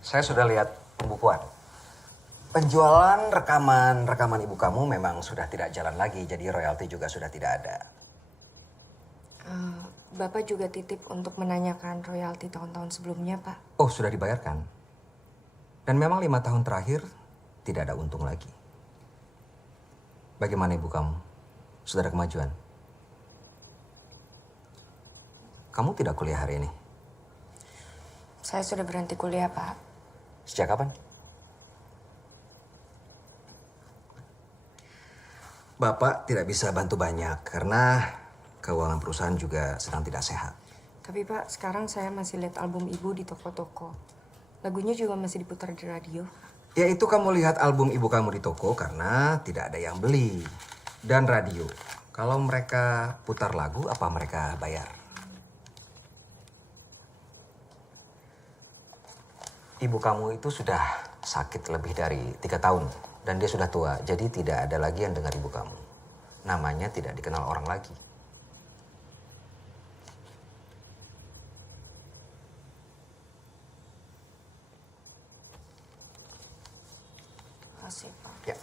Saya sudah lihat pembukuan. Penjualan rekaman ibu kamu memang sudah tidak jalan lagi, jadi royalti juga sudah tidak ada. Bapak juga titip untuk menanyakan royalti tahun-tahun sebelumnya, Pak. Oh, sudah dibayarkan. Dan memang 5 tahun terakhir tidak ada untung lagi. Bagaimana ibu kamu? Sudah ada kemajuan? Kamu tidak kuliah hari ini? Saya sudah berhenti kuliah, Pak. Sejak kapan? Bapak tidak bisa bantu banyak karena keuangan perusahaan juga sedang tidak sehat. Tapi Pak, sekarang saya masih lihat album Ibu di toko-toko. Lagunya juga masih diputar di radio. Ya itu kamu lihat album ibu kamu di toko karena tidak ada yang beli. Dan radio. Kalau mereka putar lagu, apa mereka bayar? Ibu kamu itu sudah sakit lebih dari 3 tahun. Dan dia sudah tua, jadi tidak ada lagi yang dengar ibu kamu. Namanya tidak dikenal orang lagi. Makasih, Pak. Ya.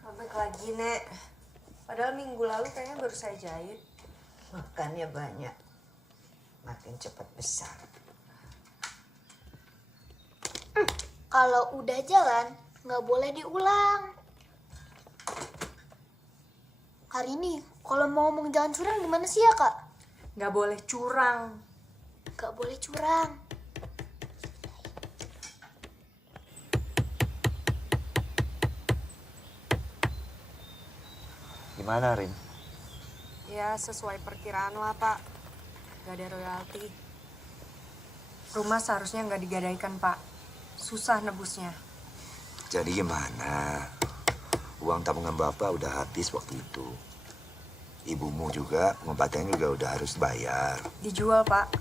Robek lagi, Nek. Padahal minggu lalu kayaknya baru saya jahit. Makannya banyak, makin cepat besar. Kalau udah jalan, nggak boleh diulang. Hari ini, kalau mau ngomong jangan curang gimana sih ya, Kak? Nggak boleh curang. Nggak boleh curang. Gimana, Rin? Ya, sesuai perkiraan lah, Pak. Nggak ada royalti. Rumah seharusnya nggak digadaikan, Pak. Susah nebusnya. Jadi gimana? Uang tabungan Bapak udah habis waktu itu. Ibumu juga, pengobatannya juga udah harus bayar. Dijual, Pak.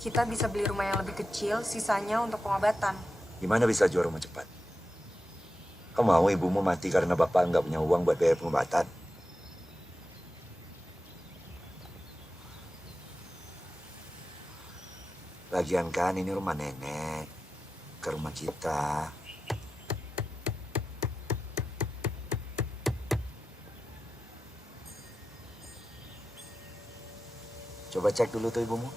Kita bisa beli rumah yang lebih kecil, sisanya untuk pengobatan. Gimana bisa jual rumah cepat? Kamu mau ibumu mati karena Bapak nggak punya uang buat bayar pengobatan? Lagian kan ini rumah nenek, ke rumah kita. Coba cek dulu tuh ibumu.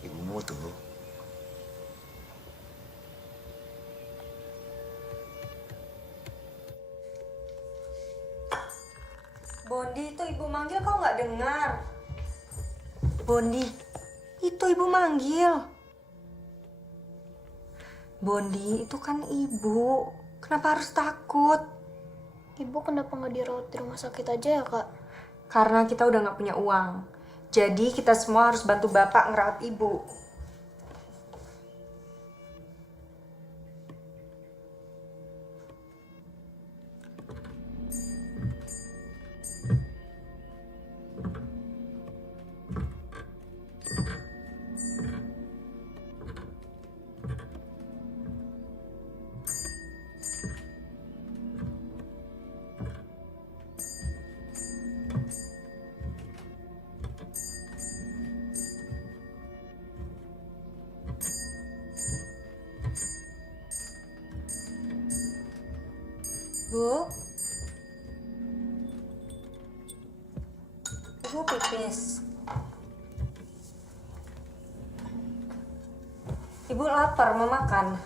Ibumu tuh. Bondi, itu ibu manggil kok nggak dengar? Bondi, itu ibu manggil. Bondi, itu kan ibu. Kenapa harus takut? Ibu kenapa nggak dirawat di rumah sakit aja ya, Kak? Karena kita udah nggak punya uang. Jadi kita semua harus bantu Bapak ngerawat Ibu. Bu? Ibu pipis. Ibu lapar, mau makan?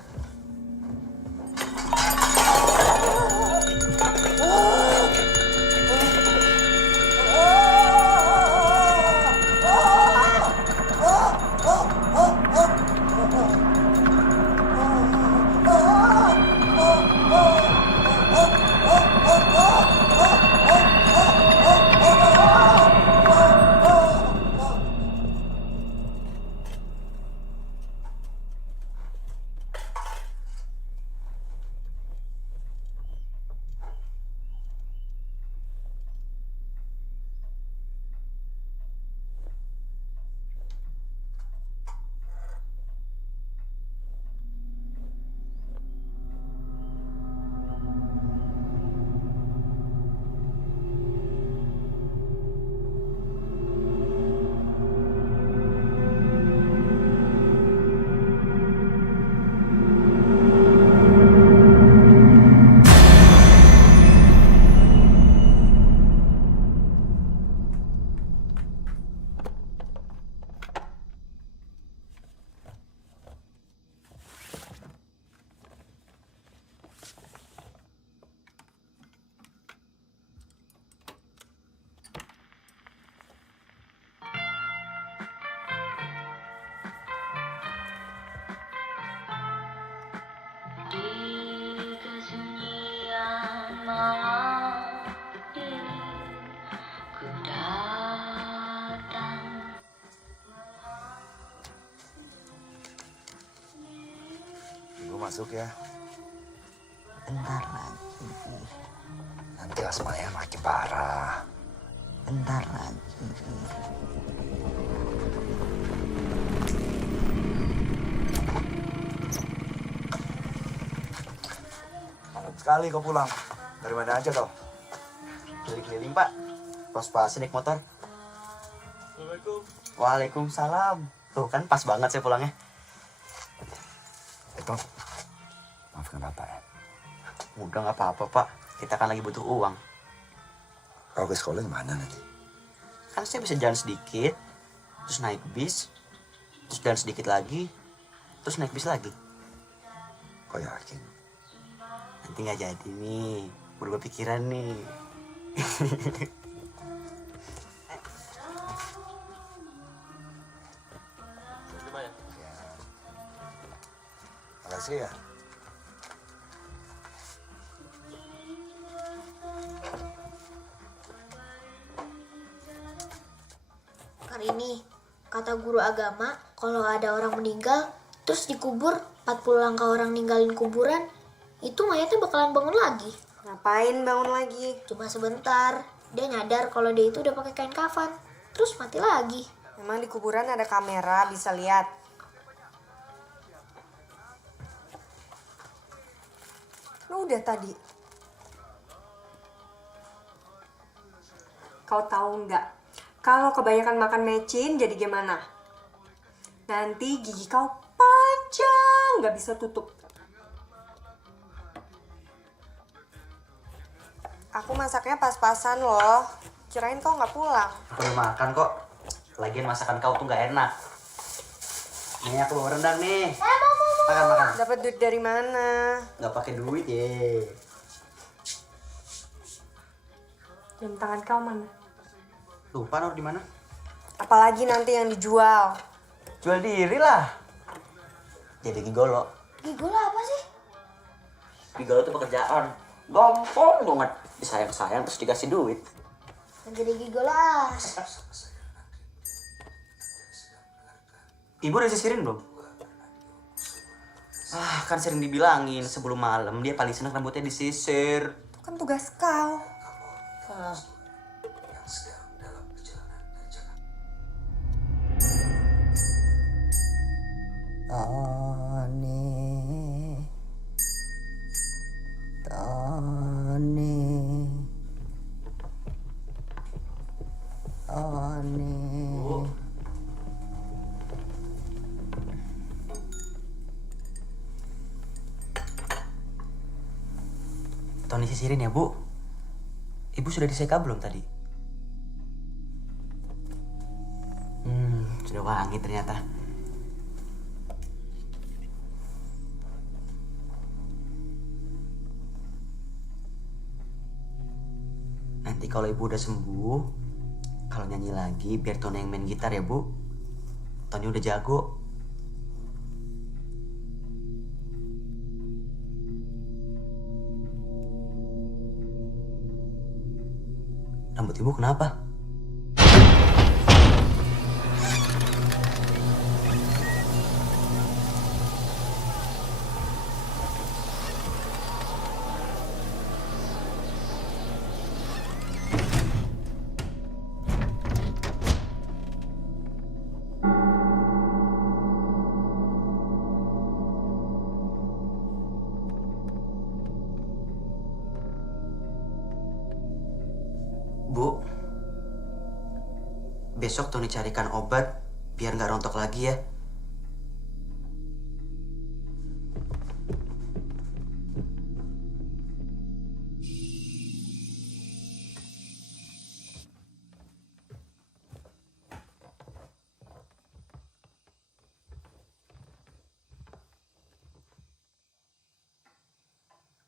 Ibu masuk ya. Bentar lagi. Nanti asmanya makin parah. Bentar lagi. Malam sekali kau pulang. Dari mana aja kau? Keliling-keliling, Pak. Pas-pas naik motor. Assalamualaikum. Waalaikumsalam. Tuh kan pas banget saya pulangnya. Itu, maafkan Bapak ya. Udah nggak apa-apa, Pak. Kita kan lagi butuh uang. Kau ke sekolah gimana nanti? Kan saya bisa jalan sedikit, terus naik bis, terus jalan sedikit lagi, terus naik bis lagi. Kau yakin? Nanti nggak jadi nih. Berubah pikiran nih. Makasih ya. Karini, kata guru agama, kalau ada orang meninggal, terus dikubur, 40 langkah orang ninggalin kuburan, itu mayatnya bakalan bangun lagi. Ngapain bangun lagi? Cuma sebentar, dia nyadar kalau dia itu udah pakai kain kafan, terus mati lagi. Memang di kuburan ada kamera, bisa lihat. Lu udah tadi. Kau tahu nggak? Kalau kebanyakan makan mecin jadi gimana? Nanti gigi kau panjang, nggak bisa tutup. Aku masaknya pas-pasan loh. Kirain kau nggak pulang. Aku udah makan kok. Lagian masakan kau tuh nggak enak. Nih aku bawa rendang nih. Makan. Dapat duit dari mana? Nggak pakai duit ya. Jam tangan kau mana? Lupa naruh di mana? Apalagi nanti yang dijual. Jual diri lah. Jadi gigolo. Gigolo apa sih? Gigolo tuh pekerjaan. Gampang banget. Disayang-sayang terus dikasih duit. Negeri gigolas. Ibu udah sisirin belum? Kan sering dibilangin sebelum malam dia paling seneng rambutnya disisir. Itu kan tugas kau. Tani, Tani, Tani. Tony sisirin ya, Bu. Ibu sudah diseka belum tadi? Sudah wangi ternyata. Nanti kalau ibu udah sembuh, kalau nyanyi lagi biar Tony yang main gitar ya, Bu. Tony udah jago. Rambut ibu kenapa? Bu, besok Tony carikan obat biar nggak rontok lagi ya.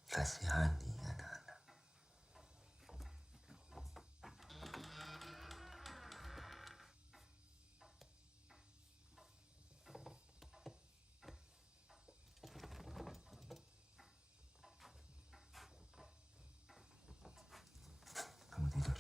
Kasihani anak-anak. Kamu tidur.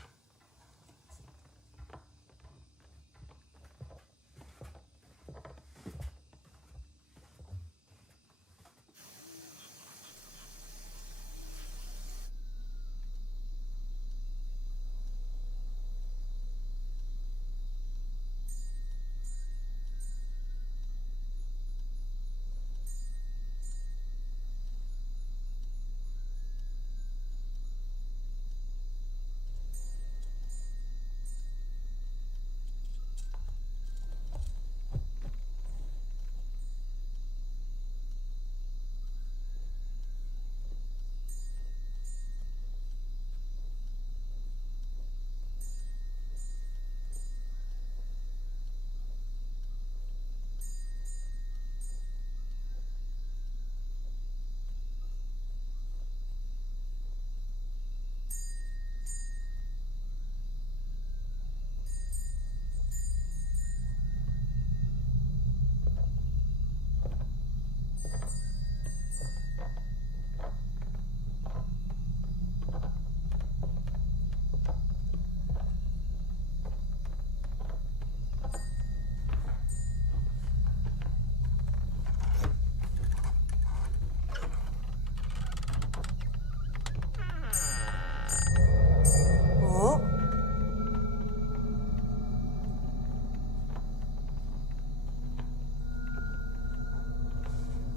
Bu,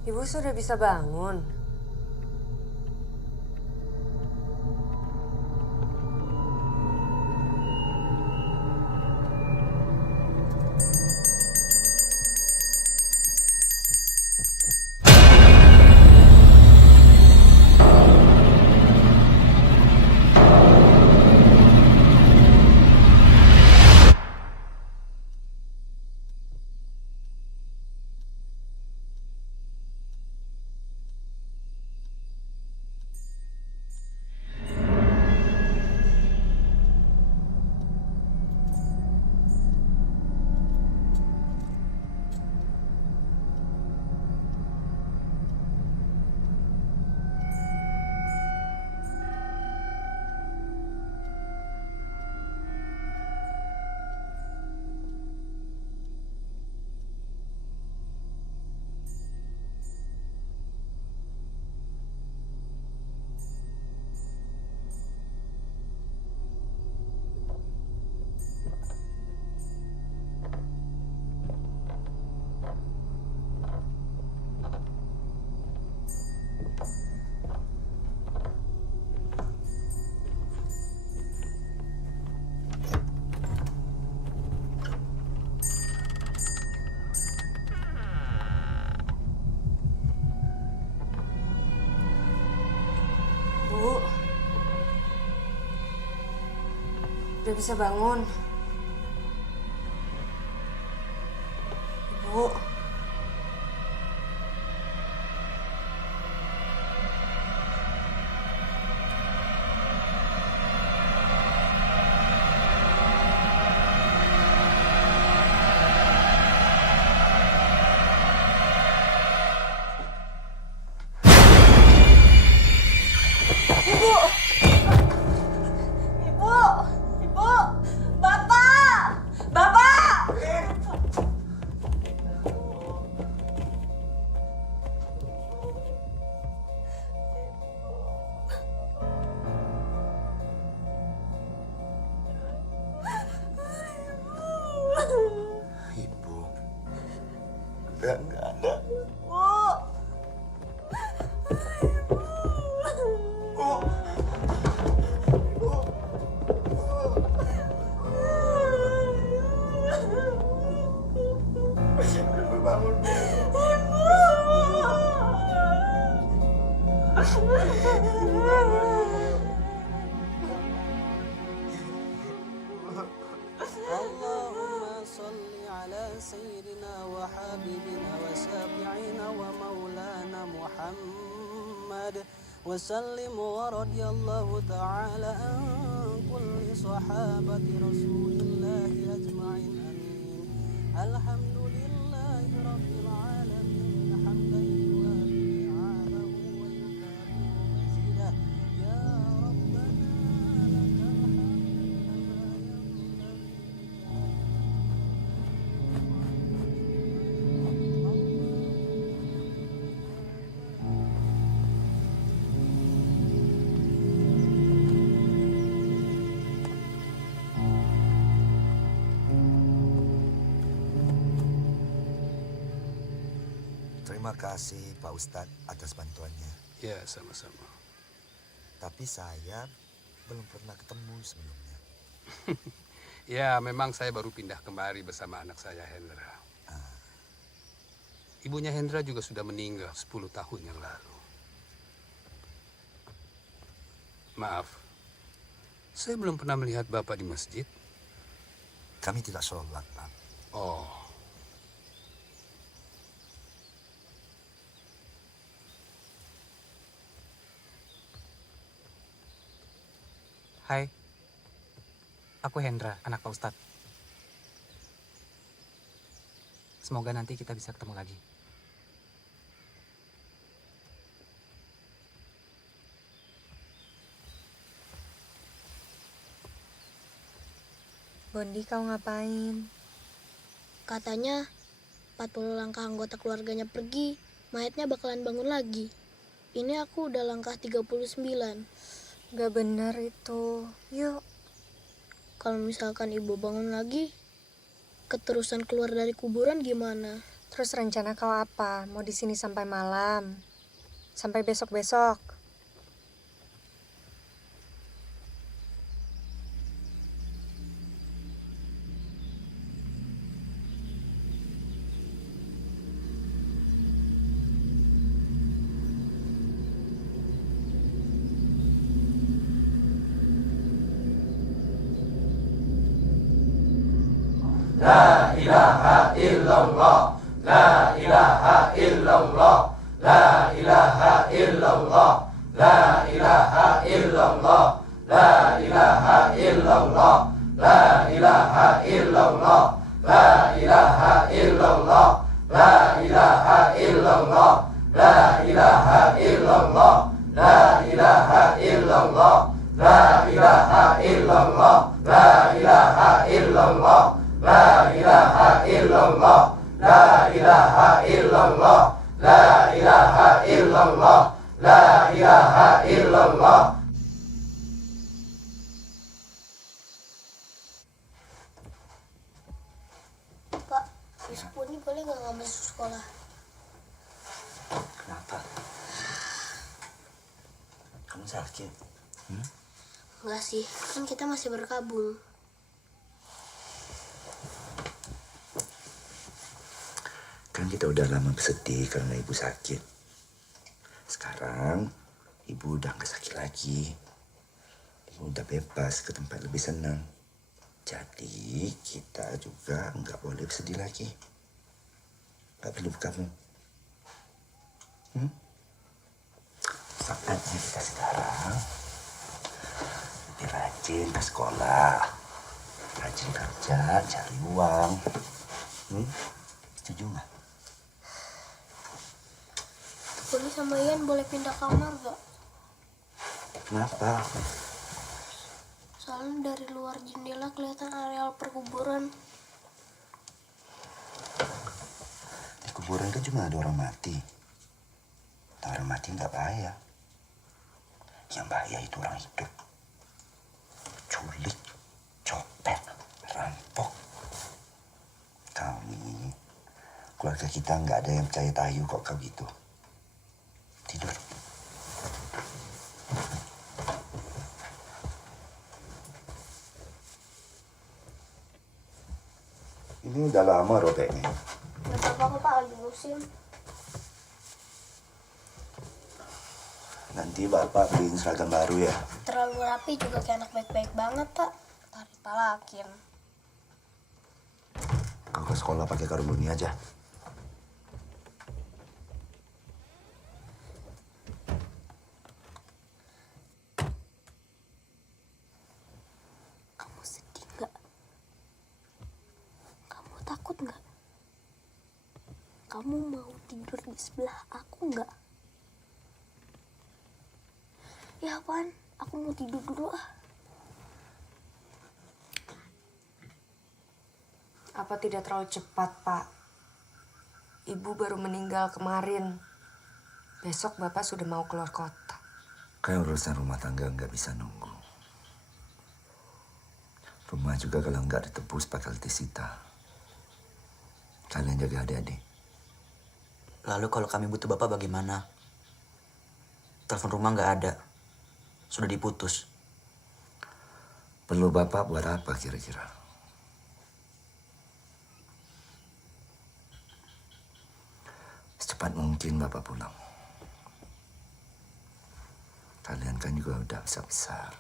Ibu sudah bisa bangun. Udah bisa bangun. Ibu. Ibu. Udah nggak ada. اللهم صل على سيدنا وحبيبنا وشافعنا ومولانا محمد وسلم ورضي الله تعالى عن كل صحابة رسول الله أجمعين آمين. الحمد لله رب العالمين حمدا يوافي نعمه ويكافئ مزيده يا ربنا لك Terima kasih Pak Ustadz atas bantuannya. Ya, sama-sama. Tapi saya belum pernah ketemu sebelumnya. Ya, memang saya baru pindah kemari bersama anak saya, Hendra. Ibunya Hendra juga sudah meninggal 10 tahun yang lalu. Maaf, saya belum pernah melihat Bapak di masjid. Kami tidak sholat, Pak. Oh, Hai, aku Hendra, anak Pak Ustadz. Semoga nanti kita bisa ketemu lagi. Bondi, kau ngapain? Katanya 40 langkah anggota keluarganya pergi, mayatnya bakalan bangun lagi. Ini aku udah langkah 39. Gak bener itu. Yuk. Kalau misalkan ibu bangun lagi, keterusan keluar dari kuburan gimana? Terus rencana kau apa? Mau di sini sampai malam? Sampai besok-besok? La ilaha illallah, la ilaha illallah, la ilaha illallah, la ilaha illallah, la ilaha illallah, la ilaha illallah, la ilaha illallah, la ilaha illallah, la ilaha illallah, la ilaha illallah, la ilaha illallah, la ilaha illallah. La ilaha illallah, la ilaha illallah, la ilaha illallah, la ilaha illallah. Pak, besok Boni boleh nggak masuk sekolah? Kenapa? Kamu sakit? Enggak sih, kan kita masih berkabung. Kan kita udah lama bersedih karena ibu sakit. Sekarang ibu udah nggak sakit lagi. Ibu udah bebas ke tempat lebih senang. Jadi kita juga nggak boleh sedih lagi. Nggak perlu kamu. Saatnya kita sekarang lebih rajin ke sekolah, rajin kerja, cari uang. Setuju nggak? Poli sama Ian boleh pindah kamar gak? Kenapa? Soalnya dari luar jendela kelihatan areal perkuburan. Di kuburan kan cuma ada orang mati. Nah, orang mati nggak bahaya. Yang bahaya itu orang hidup. Culik, copet, rampok. Kami, keluarga kita nggak ada yang percaya tayu kok kau gitu. Tidur. Ini udah lama robeknya. Gak apa-apa kok Pak, lagi musim. Nanti Bapak beliin seragam baru ya. Terlalu rapi juga kayak anak baik-baik banget Pak. Tarik palakin. Kau ke sekolah pakai karung ini aja. Kamu sedih gak? Kamu takut gak? Kamu mau tidur di sebelah aku gak? Ya apaan? Aku mau tidur dulu ah. Apa tidak terlalu cepat, Pak? Ibu baru meninggal kemarin. Besok Bapak sudah mau keluar kota. Kayak urusan rumah tangga nggak bisa nunggu. Rumah juga kalau nggak ditebus bakal disita. Kalian jaga adik-adik. Lalu kalau kami butuh Bapak bagaimana? Telepon rumah nggak ada. Sudah diputus. Perlu Bapak buat apa kira-kira? Secepat mungkin Bapak pulang. Kalian kan juga udah besar-besar.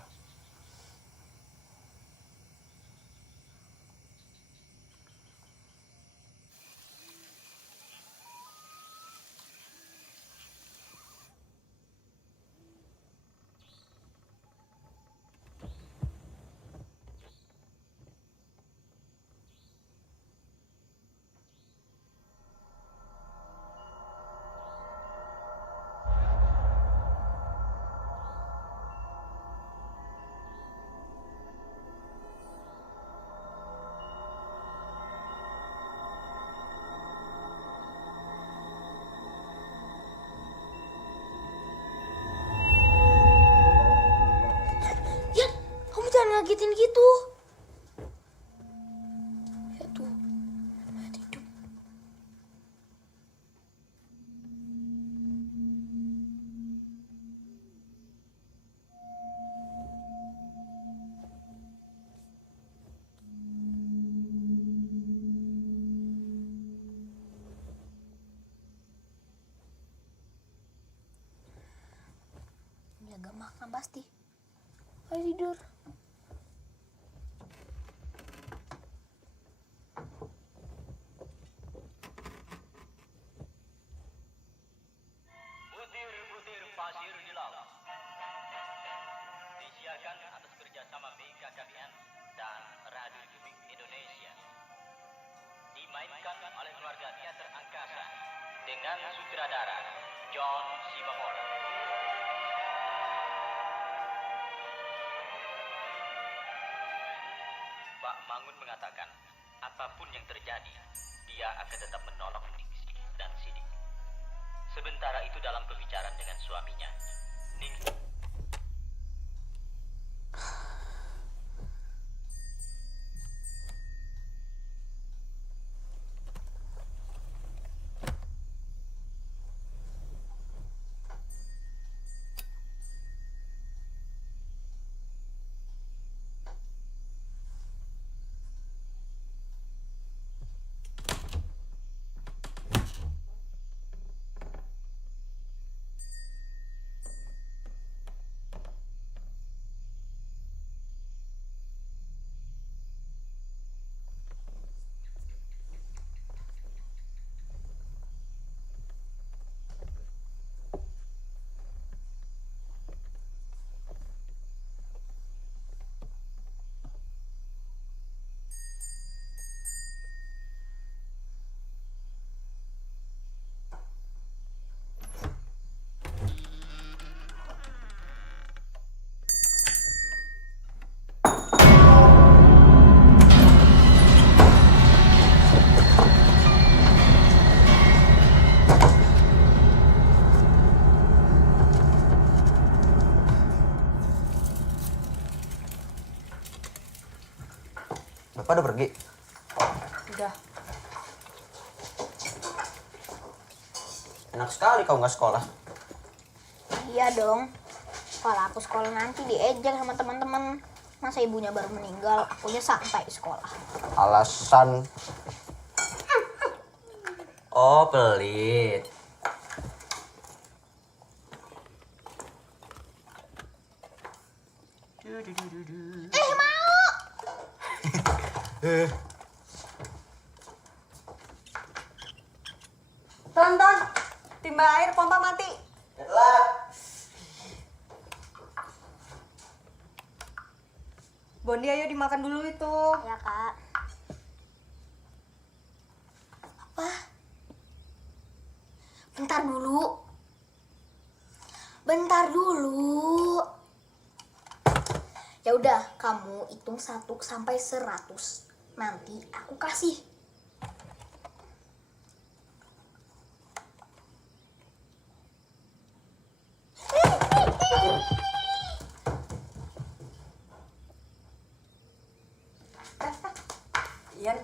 Yan, kamu jangan ngagetin gitu. Ya tuh, mayat hidup. Ini agak makan pasti. Ayo tidur. Butir-butir pasir di laut. Disiarkan atas kerjasama BKKBN dan Radio Republik Indonesia. Dimainkan oleh keluarga teater angkasa dengan sutradara John Simamora. Pak Mangun mengatakan, apapun yang terjadi, dia akan tetap menolong Ningsih dan Sidik. Sementara itu dalam pembicaraan dengan suaminya, Ningsih Bapak udah pergi? Udah. Enak sekali kau nggak sekolah. Iya dong. Kalau aku sekolah nanti diejek sama teman-teman. Masa ibunya baru meninggal, akunya santai sekolah. Alasan. Oh, pelit. Mau! Tonton, timba air pompa mati. Bondi, ayo dimakan dulu itu. Ya, Kak. Apa? Bentar dulu. Bentar dulu. Ya udah, kamu hitung 1 sampai 100. Nanti aku kasih. Iya.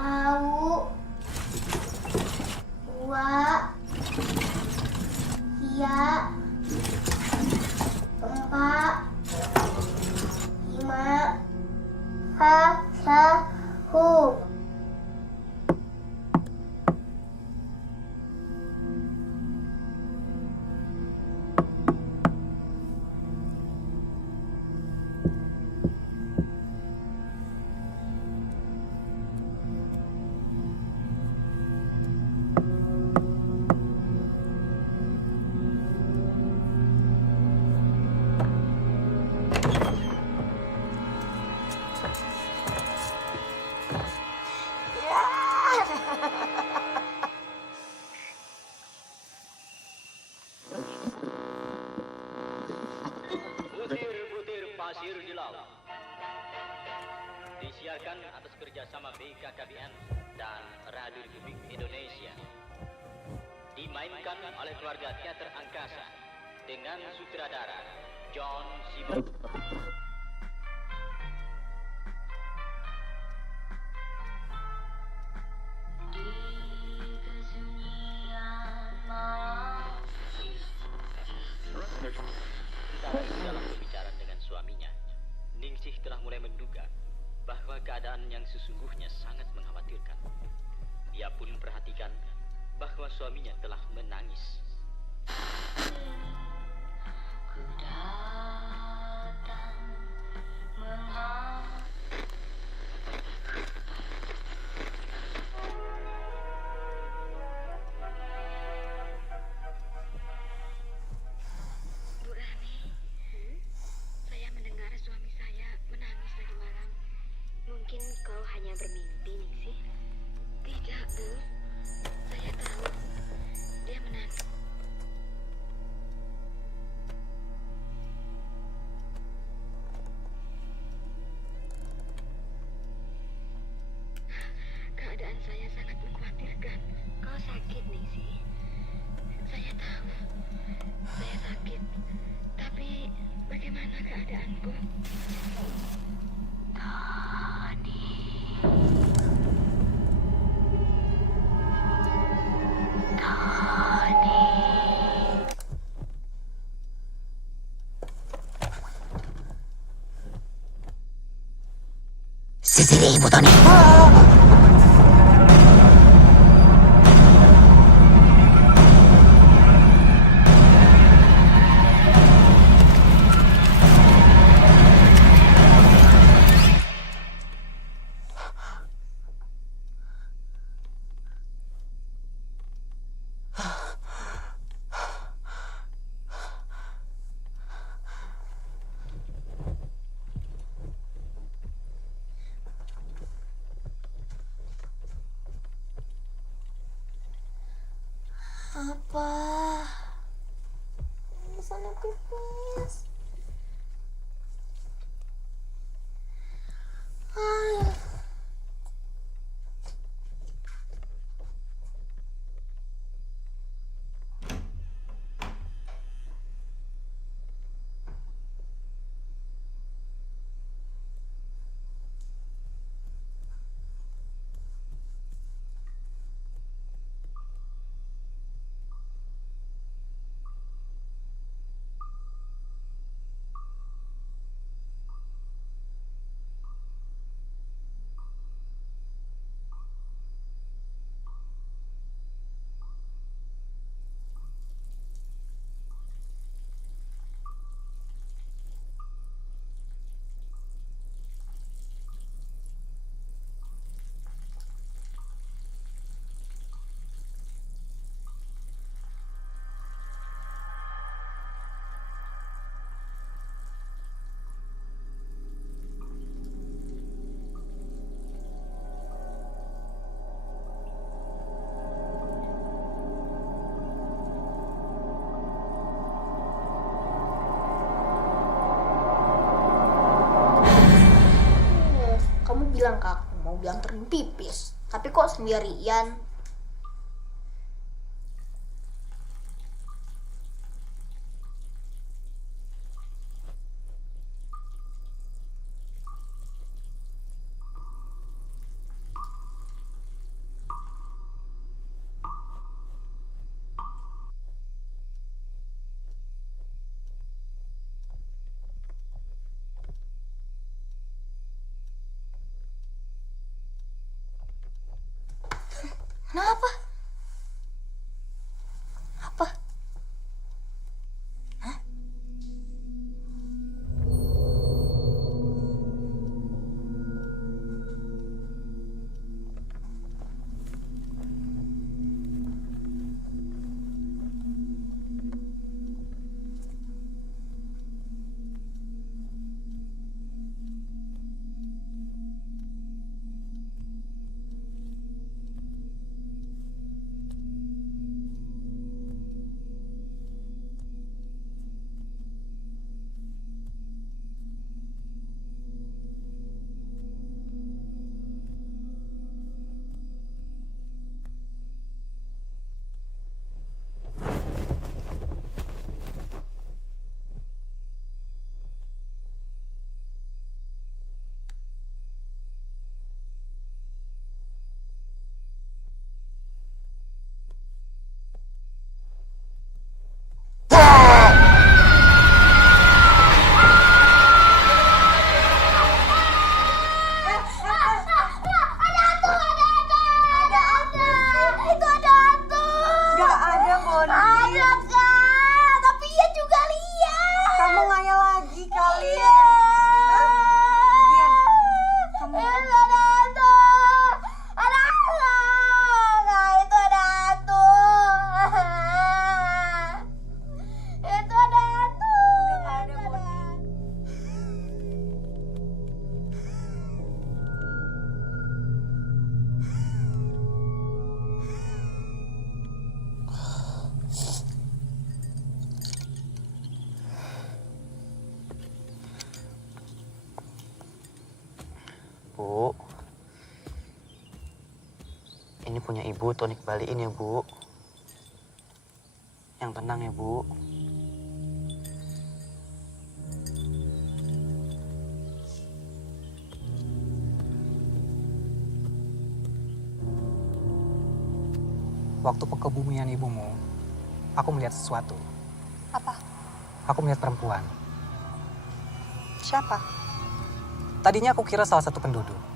Hau. 2. 3. 4. 5. 1. Butir-butir pasir di laut. Disiarkan atas kerjasama BKKBN dan Radio Republik Indonesia. Dimainkan oleh keluarga teater angkasa dengan sutradara John Sibon. Dalam pembicaraan dengan suaminya, Ningsih telah mulai menduga bahwa keadaan yang sesungguhnya sangat mengkhawatirkan. Ia pun perhatikan bahwa suaminya telah menangis. mati nih sih? Tidak, Bu. Saya tahu. Dia menangis. Keadaan saya sangat mengkhawatirkan. Kau sakit, Ningsih. Saya tahu. Saya sakit. Tapi bagaimana keadaanku? Sisiri ibu Tony. Apa? Sana pipis. Kamu bilang ke aku mau dianterin pipis, tapi kok sendirian? Kenapa? Apa? Hah? Ini punya ibu, Tony kembaliin ya, Bu. Yang tenang ya, Bu. Waktu kekebumian ibumu, aku melihat sesuatu. Apa? Aku melihat perempuan. Siapa? Tadinya aku kira salah satu penduduk.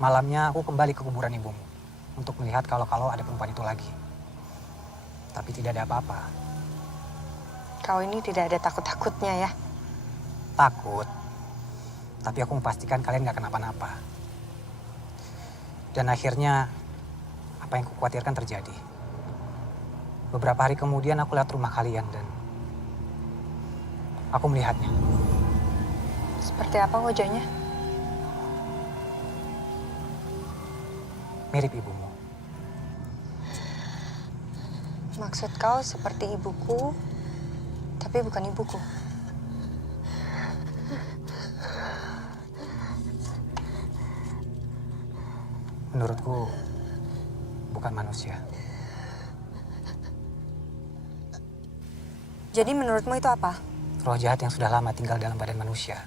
Malamnya aku kembali ke kuburan ibumu untuk melihat kalau ada perempuan itu lagi. Tapi tidak ada apa-apa. Kau ini tidak ada takut-takutnya ya? Takut. Tapi aku memastikan kalian gak kenapa-napa. Dan akhirnya apa yang kukhawatirkan terjadi. Beberapa hari kemudian aku lihat rumah kalian dan aku melihatnya. Seperti apa wajahnya? Mirip ibumu. Maksud kau seperti ibuku, tapi bukan ibuku. Menurutku bukan manusia. Jadi menurutmu itu apa? Roh jahat yang sudah lama tinggal dalam badan manusia.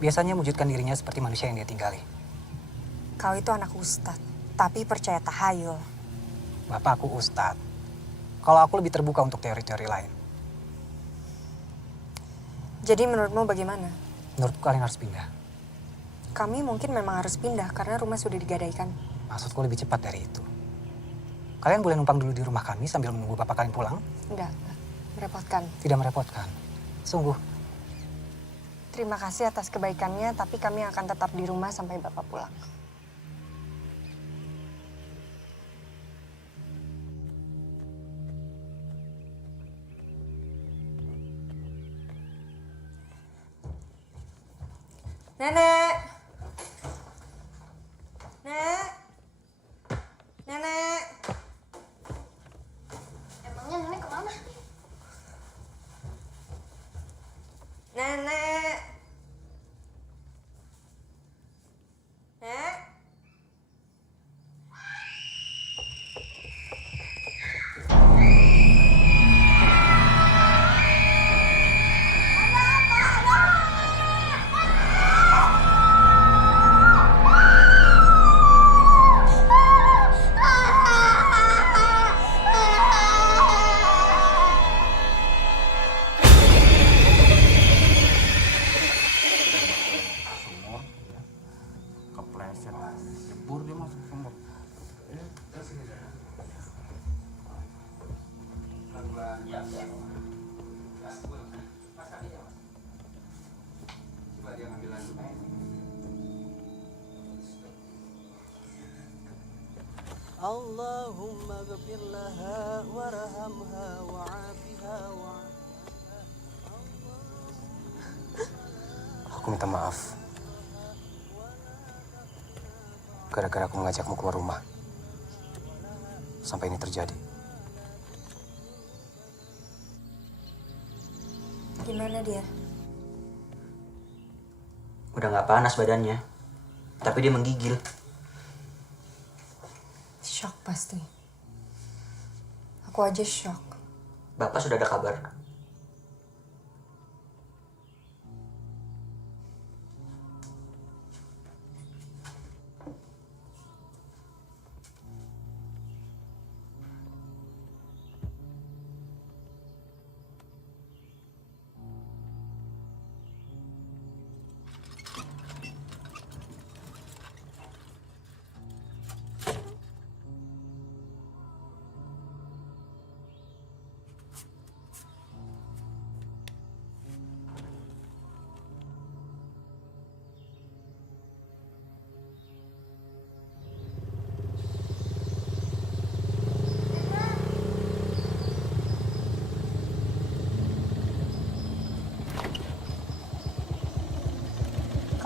Biasanya mewujudkan dirinya seperti manusia yang dia tinggali. Kau itu anak ustadz, tapi percaya tahayul. Bapak aku ustadz. Kalau aku lebih terbuka untuk teori-teori lain. Jadi menurutmu bagaimana? Menurutku kalian harus pindah. Kami mungkin memang harus pindah karena rumah sudah digadaikan. Maksudku lebih cepat dari itu. Kalian boleh numpang dulu di rumah kami sambil menunggu bapak kalian pulang? Enggak, merepotkan. Tidak merepotkan. Sungguh. Terima kasih atas kebaikannya, tapi kami akan tetap di rumah sampai bapak pulang. Nenek! Nek! Nenek! Emangnya nenek kemana? Nenek! Nek? Allahumma ghafir laha warhamha wa'afiha Aku minta maaf. Gara-gara aku mengajakmu keluar rumah. Sampai ini terjadi. Gimana dia? Udah gak panas badannya. Tapi dia menggigil. Shock pasti. Aku aja shock. Bapak sudah ada kabar?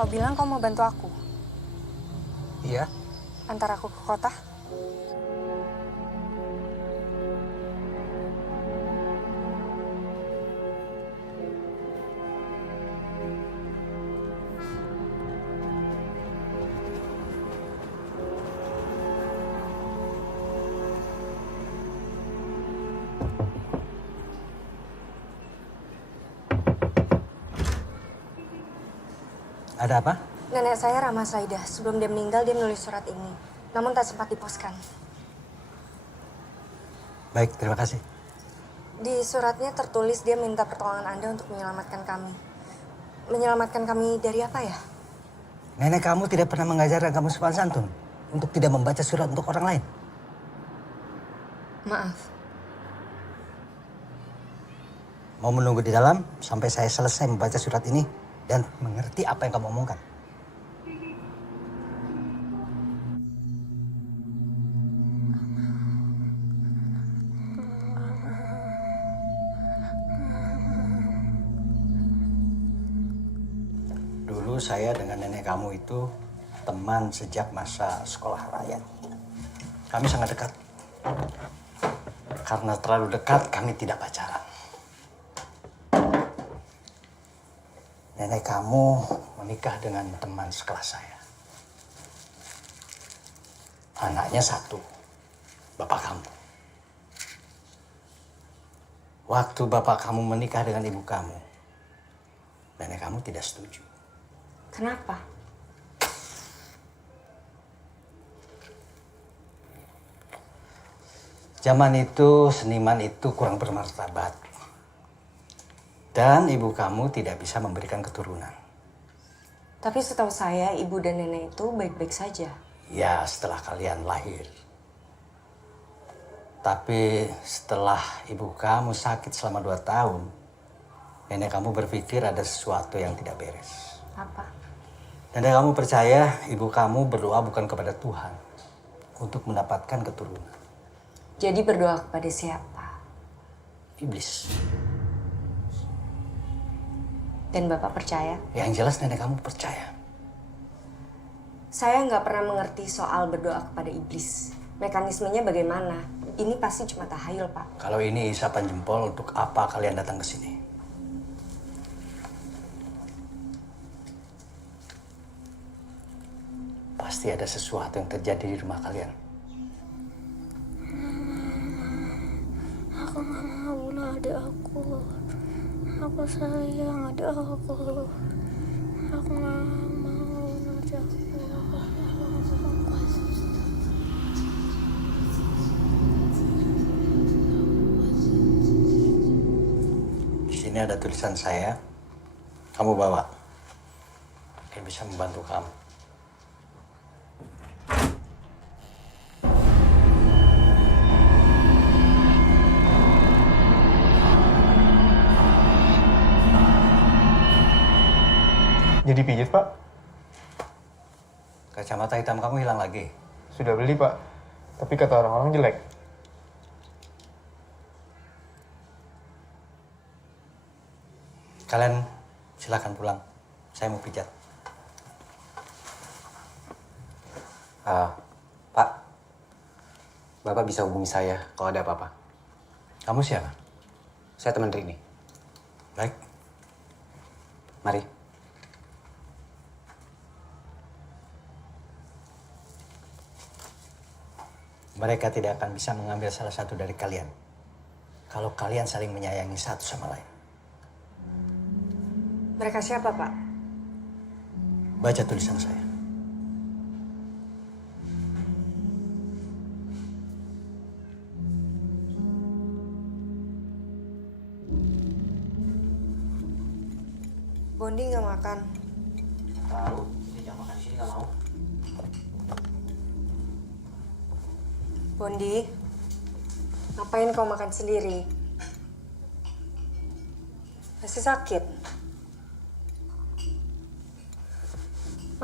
Kau bilang kau mau bantu aku. Iya? Antar aku ke kota? Ada apa? Nenek saya Rama Saidah. Sebelum dia meninggal, dia menulis surat ini. Namun tak sempat diposkan. Baik, terima kasih. Di suratnya tertulis dia minta pertolongan Anda untuk menyelamatkan kami. Menyelamatkan kami dari apa ya? Nenek kamu tidak pernah mengajarkan kamu sopan santun untuk tidak membaca surat untuk orang lain. Maaf. Mau menunggu di dalam sampai saya selesai membaca surat ini dan mengerti apa yang kamu omongkan. Dulu saya dengan nenek kamu itu teman sejak masa sekolah rakyat. Kami sangat dekat. Karena terlalu dekat, kami tidak pacaran. Nenek kamu menikah dengan teman sekelas saya. Anaknya satu, bapak kamu. Waktu bapak kamu menikah dengan ibu kamu, nenek kamu tidak setuju. Kenapa? Zaman itu seniman itu kurang bermartabat. Dan ibu kamu tidak bisa memberikan keturunan. Tapi setahu saya, ibu dan nenek itu baik-baik saja. Ya, setelah kalian lahir. Tapi setelah ibu kamu sakit selama 2 tahun, nenek kamu berpikir ada sesuatu yang tidak beres. Apa? Nenek kamu percaya ibu kamu berdoa bukan kepada Tuhan untuk mendapatkan keturunan. Jadi berdoa kepada siapa? Iblis. Dan Bapak percaya? Yang jelas nenek kamu percaya. Saya nggak pernah mengerti soal berdoa kepada iblis. Mekanismenya bagaimana? Ini pasti cuma tahayul, Pak. Kalau ini isapan jempol, untuk apa kalian datang ke sini? Pasti ada sesuatu yang terjadi di rumah kalian. Aku gak mau bunuh adik aku. Aku sayang adik aku. Aku gak mau bunuh adik aku. Di sini ada tulisan saya. Kamu bawa. Mungkin bisa membantu kamu. Jadi pijit, Pak? Kacamata hitam kamu hilang lagi? Sudah beli, Pak. Tapi kata orang-orang jelek. Kalian silakan pulang. Saya mau pijat. Pak, Bapak bisa hubungi saya kalau ada apa-apa. Kamu siapa? Saya teman Rini. Baik. Mari. Mereka tidak akan bisa mengambil salah satu dari kalian. Kalau kalian saling menyayangi satu sama lain. Mereka siapa, Pak? Baca tulisan saya. Bondi nggak makan. Tahu, ini jangan makan di sini, nggak mau. Bondi, ngapain kau makan sendiri? Masih sakit?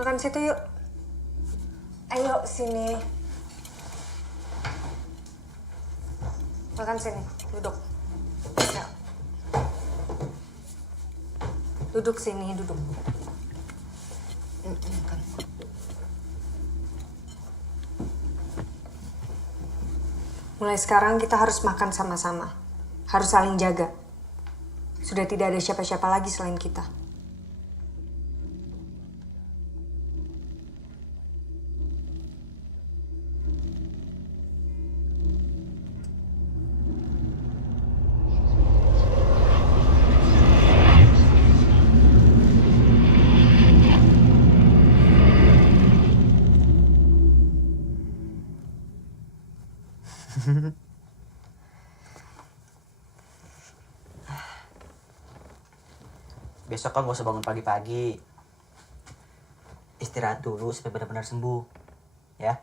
Makan situ yuk. Ayo sini. Makan sini, duduk. Ya. Duduk sini, duduk. Makan. Mulai sekarang kita harus makan sama-sama. Harus saling jaga. Sudah tidak ada siapa-siapa lagi selain kita. Besok kan gak usah bangun pagi-pagi. Istirahat dulu sampai benar-benar sembuh. Ya.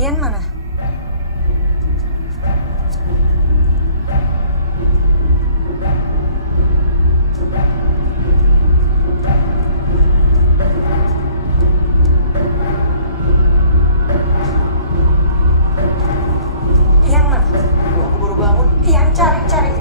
Ian mana? Ian mana? Aku baru bangun. Ian cari.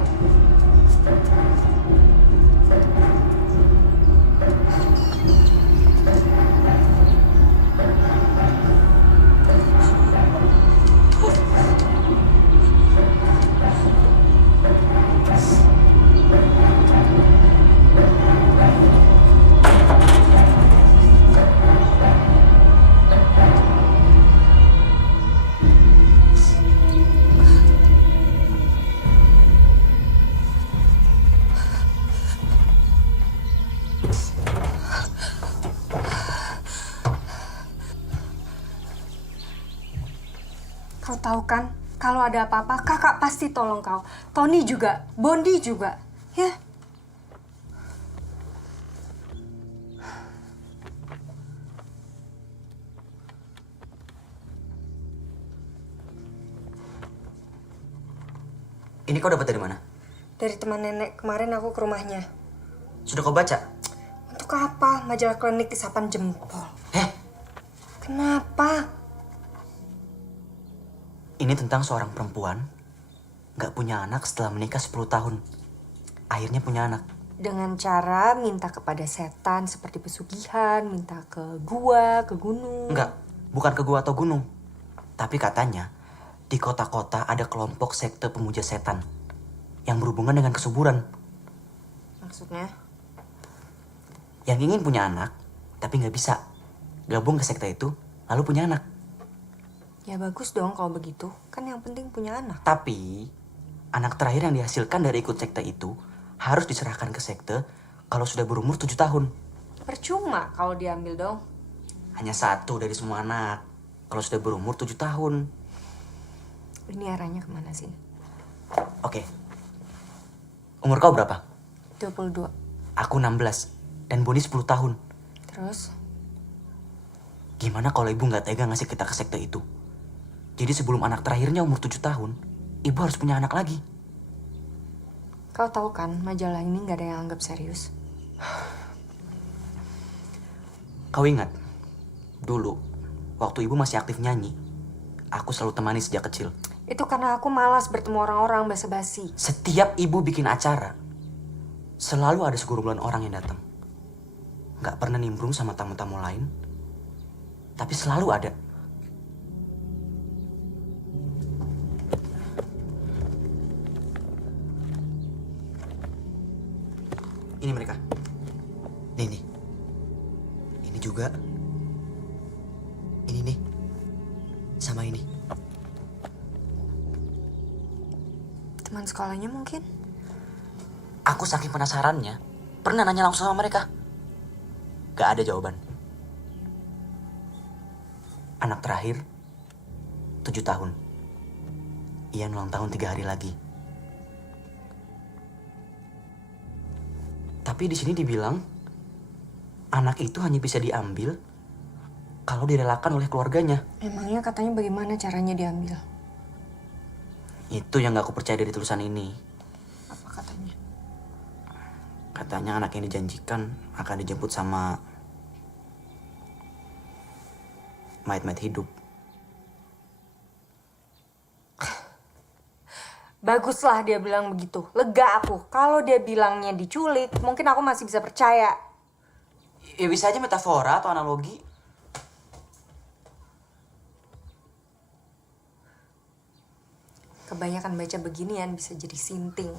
Kau tahu kan, kalau ada apa-apa, kakak pasti tolong kau. Tony juga, Bondi juga, ya. Ini kau dapat dari mana? Dari teman nenek, kemarin aku ke rumahnya. Sudah kau baca? Untuk apa? Majalah klinik isapan jempol. Kenapa? Ini tentang seorang perempuan nggak punya anak setelah menikah 10 tahun. Akhirnya punya anak. Dengan cara minta kepada setan seperti pesugihan, minta ke gua, ke gunung. Enggak, bukan ke gua atau gunung. Tapi katanya di kota-kota ada kelompok sekte pemuja setan yang berhubungan dengan kesuburan. Maksudnya? Yang ingin punya anak, tapi nggak bisa. Gabung ke sekte itu, lalu punya anak. Ya bagus dong kalau begitu. Kan yang penting punya anak. Tapi, anak terakhir yang dihasilkan dari ikut sekte itu harus diserahkan ke sekte kalau sudah berumur 7 tahun. Percuma kalau diambil dong. Hanya satu dari semua anak kalau sudah berumur 7 tahun. Ini arahnya kemana sih? Oke. Umur kau berapa? 22. Aku 16. Dan Boni 10 tahun. Terus? Gimana kalau ibu nggak tega ngasih kita ke sekte itu? Jadi sebelum anak terakhirnya umur 7 tahun, ibu harus punya anak lagi. Kau tahu kan, majalah ini nggak ada yang anggap serius. Kau ingat, dulu, waktu ibu masih aktif nyanyi, aku selalu temani sejak kecil. Itu karena aku malas bertemu orang-orang basa-basi. Setiap ibu bikin acara, selalu ada segerombolan orang yang datang. Nggak pernah nimbrung sama tamu-tamu lain, tapi selalu ada. Ini mereka. Nih. Ini juga. Ini nih. Sama ini. Teman sekolahnya mungkin? Aku saking penasarannya, pernah nanya langsung sama mereka. Gak ada jawaban. Anak terakhir, 7 tahun. Ian ulang tahun 3 hari lagi. Tapi di sini dibilang, anak itu hanya bisa diambil kalau direlakan oleh keluarganya. Emangnya katanya bagaimana caranya diambil? Itu yang gak aku percaya dari tulisan ini. Apa katanya? Katanya anak yang dijanjikan akan dijemput sama mayat-mayat hidup. Baguslah dia bilang begitu. Lega aku. Kalau dia bilangnya diculik, mungkin aku masih bisa percaya. Ya bisa aja metafora atau analogi. Kebanyakan baca beginian bisa jadi sinting.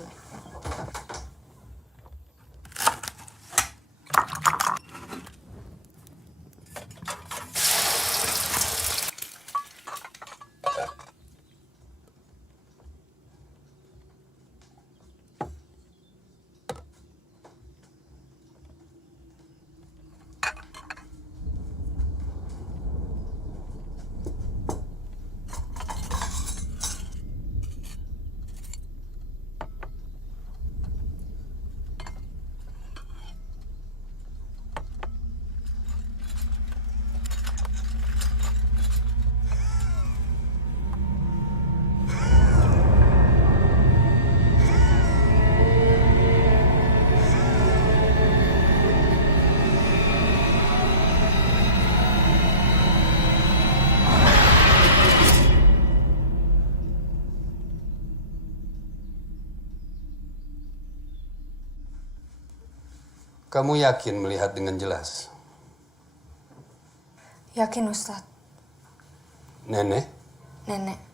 Kamu yakin melihat dengan jelas? Yakin, Ustadz. Nenek? Nenek.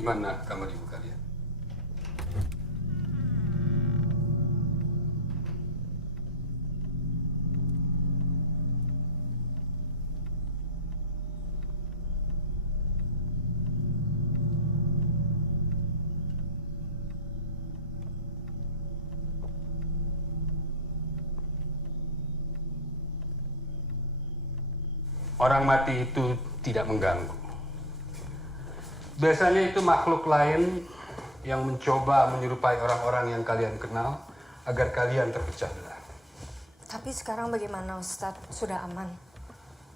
Gimana kamar ibu kalian? Orang mati itu tidak mengganggu. Biasanya itu makhluk lain yang mencoba menyerupai orang-orang yang kalian kenal agar kalian terpecah belah. Tapi sekarang bagaimana, Ustadz? Sudah aman?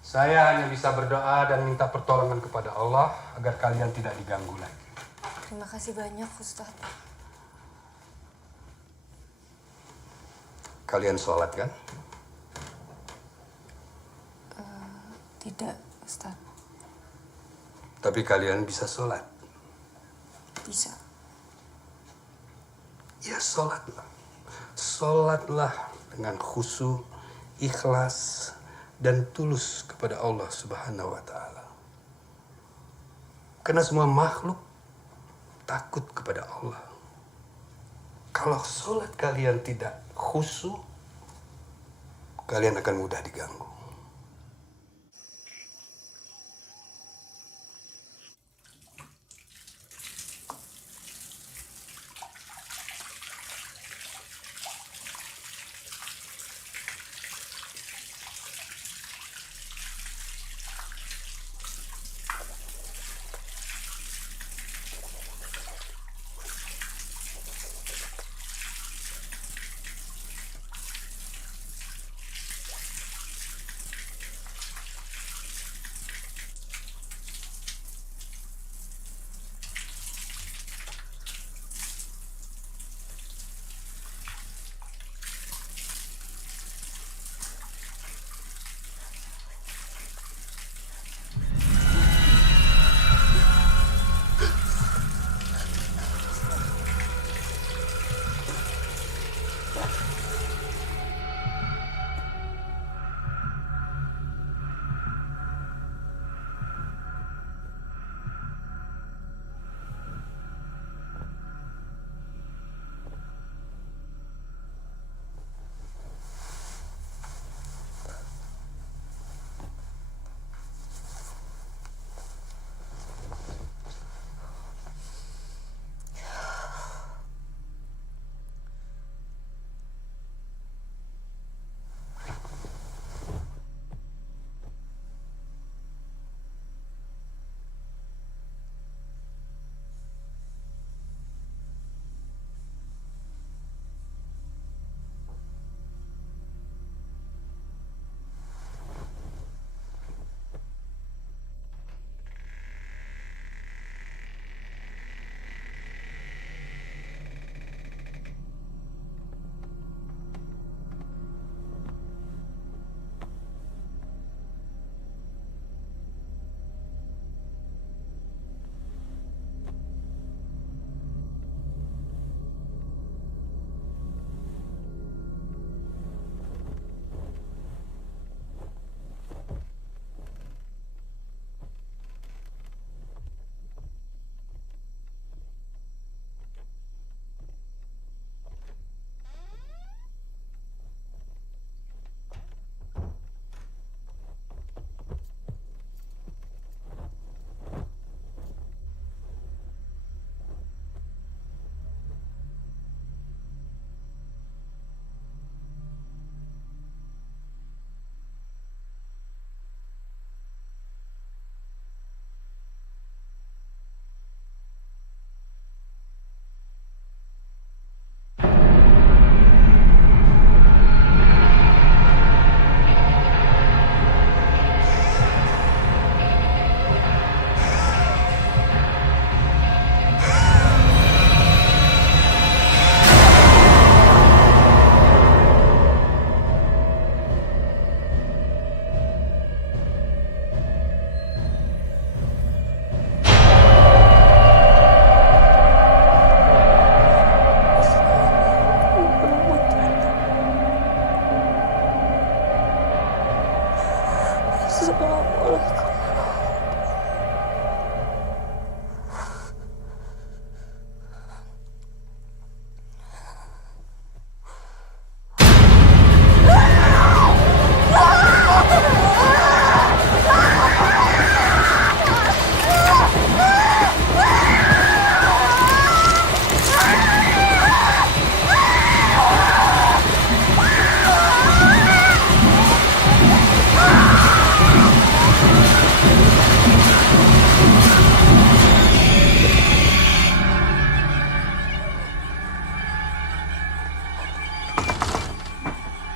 Saya hanya bisa berdoa dan minta pertolongan kepada Allah agar kalian tidak diganggu lagi. Terima kasih banyak, Ustadz. Kalian sholat kan? Tidak, Ustadz. Tapi kalian bisa sholat. Bisa. Ya sholatlah. Sholatlah dengan khusyuk, ikhlas, dan tulus kepada Allah Subhanahu wa Ta'ala. Karena semua makhluk takut kepada Allah. Kalau sholat kalian tidak khusyuk, kalian akan mudah diganggu.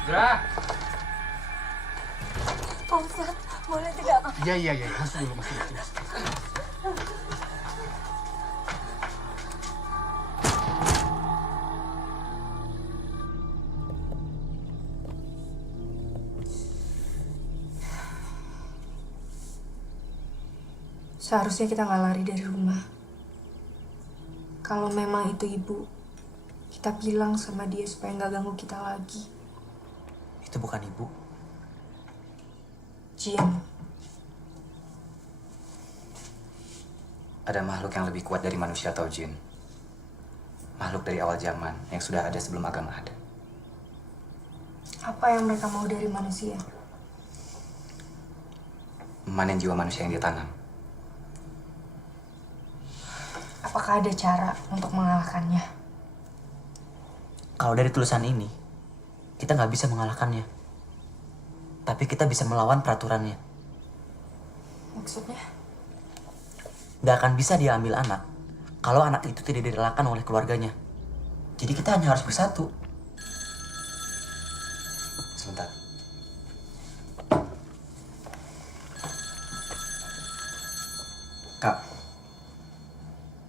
Gerah. Pak Ustadz, boleh tidak? Iya. Masuk dulu. Seharusnya kita nggak lari dari rumah. Kalau memang itu ibu, kita bilang sama dia supaya nggak ganggu kita lagi. Itu bukan ibu. Jin. Ada makhluk yang lebih kuat dari manusia atau jin. Makhluk dari awal zaman yang sudah ada sebelum agama ada. Apa yang mereka mau dari manusia? Memanen jiwa manusia yang ditanam. Apakah ada cara untuk mengalahkannya? Kalau dari tulisan ini, kita nggak bisa mengalahkannya. Tapi kita bisa melawan peraturannya. Maksudnya? Nggak akan bisa dia ambil anak kalau anak itu tidak direlakan oleh keluarganya. Jadi kita hanya harus bersatu. Sebentar. Kak,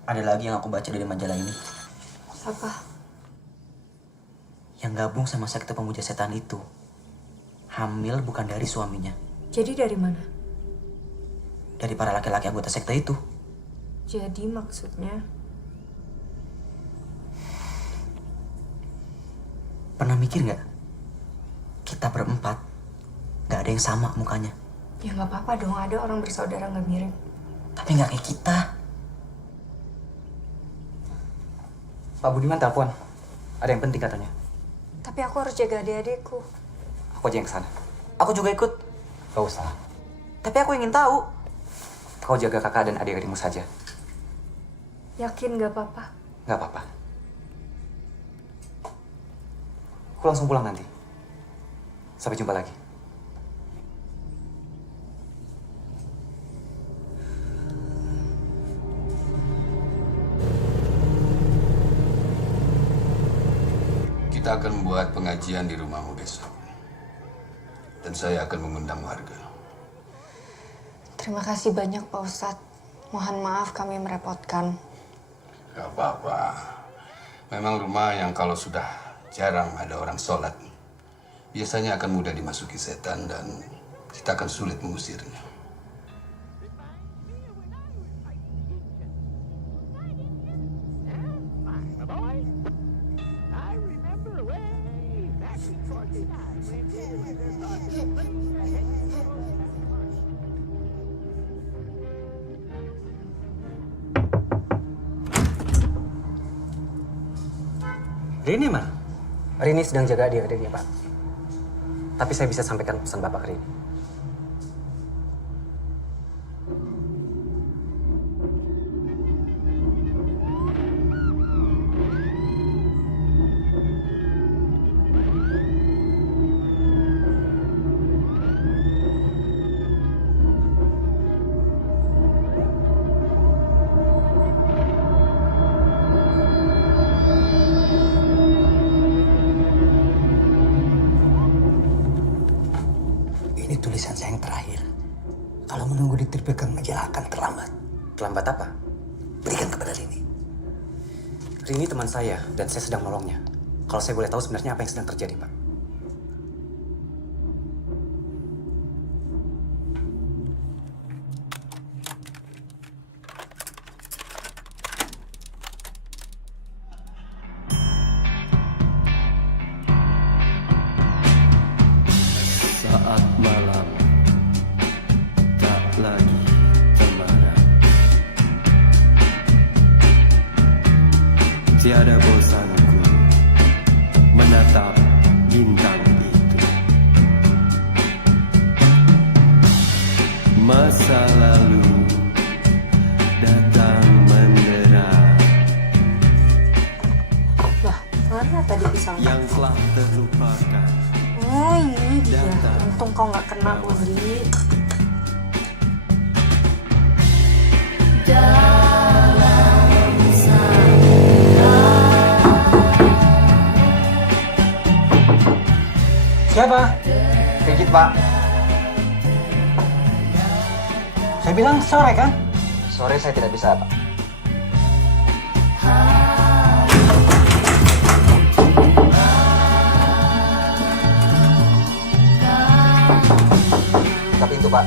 ada lagi yang aku baca dari majalah ini. Apa? Yang gabung sama sekte pemuja setan itu hamil bukan dari suaminya. Jadi dari mana? Dari para laki-laki anggota sekte itu. Jadi maksudnya? Pernah mikir nggak? Kita berempat nggak ada yang sama mukanya. Ya nggak apa-apa dong, ada orang bersaudara nggak mirip. Tapi nggak kayak kita. Pak Budiman telepon. Ada yang penting katanya. Tapi aku harus jaga adik-adikku. Aku aja yang kesana. Aku juga ikut. Gak usah. Tapi aku ingin tahu. Kau jaga kakak dan adik-adikmu saja. Yakin nggak apa-apa? Nggak apa-apa. Aku langsung pulang nanti. Sampai jumpa lagi. Kita akan membuat pengajian di rumahmu besok. Dan saya akan mengundang warga. Terima kasih banyak Pak Ustadz. Mohon maaf kami merepotkan. Gak apa-apa. Memang rumah yang kalau sudah jarang ada orang sholat, biasanya akan mudah dimasuki setan dan kita akan sulit mengusirnya. Rini mana? Rini sedang jaga adik-adiknya, Pak. Tapi saya bisa sampaikan pesan Bapak ke Rini. Ini tulisan saya yang terakhir. Kalau menunggu diterbitkan majalah akan terlambat. Terlambat apa? Berikan kepada Rini. Rini teman saya dan saya sedang menolongnya. Kalau saya boleh tahu sebenarnya apa yang sedang terjadi, Pak? Saat malam tak lagi cemara, tiada bosanku menatap bintang itu. Masa lalu datang mendera Lah, mana tadi pisangnya? yang telah terlupakan. Oh ini dia. Untung kau nggak kena, Bondi. Siapa? Pijit, Pak. Saya bilang sore kan? Sore saya tidak bisa, Pak. Buka pintu, Pak.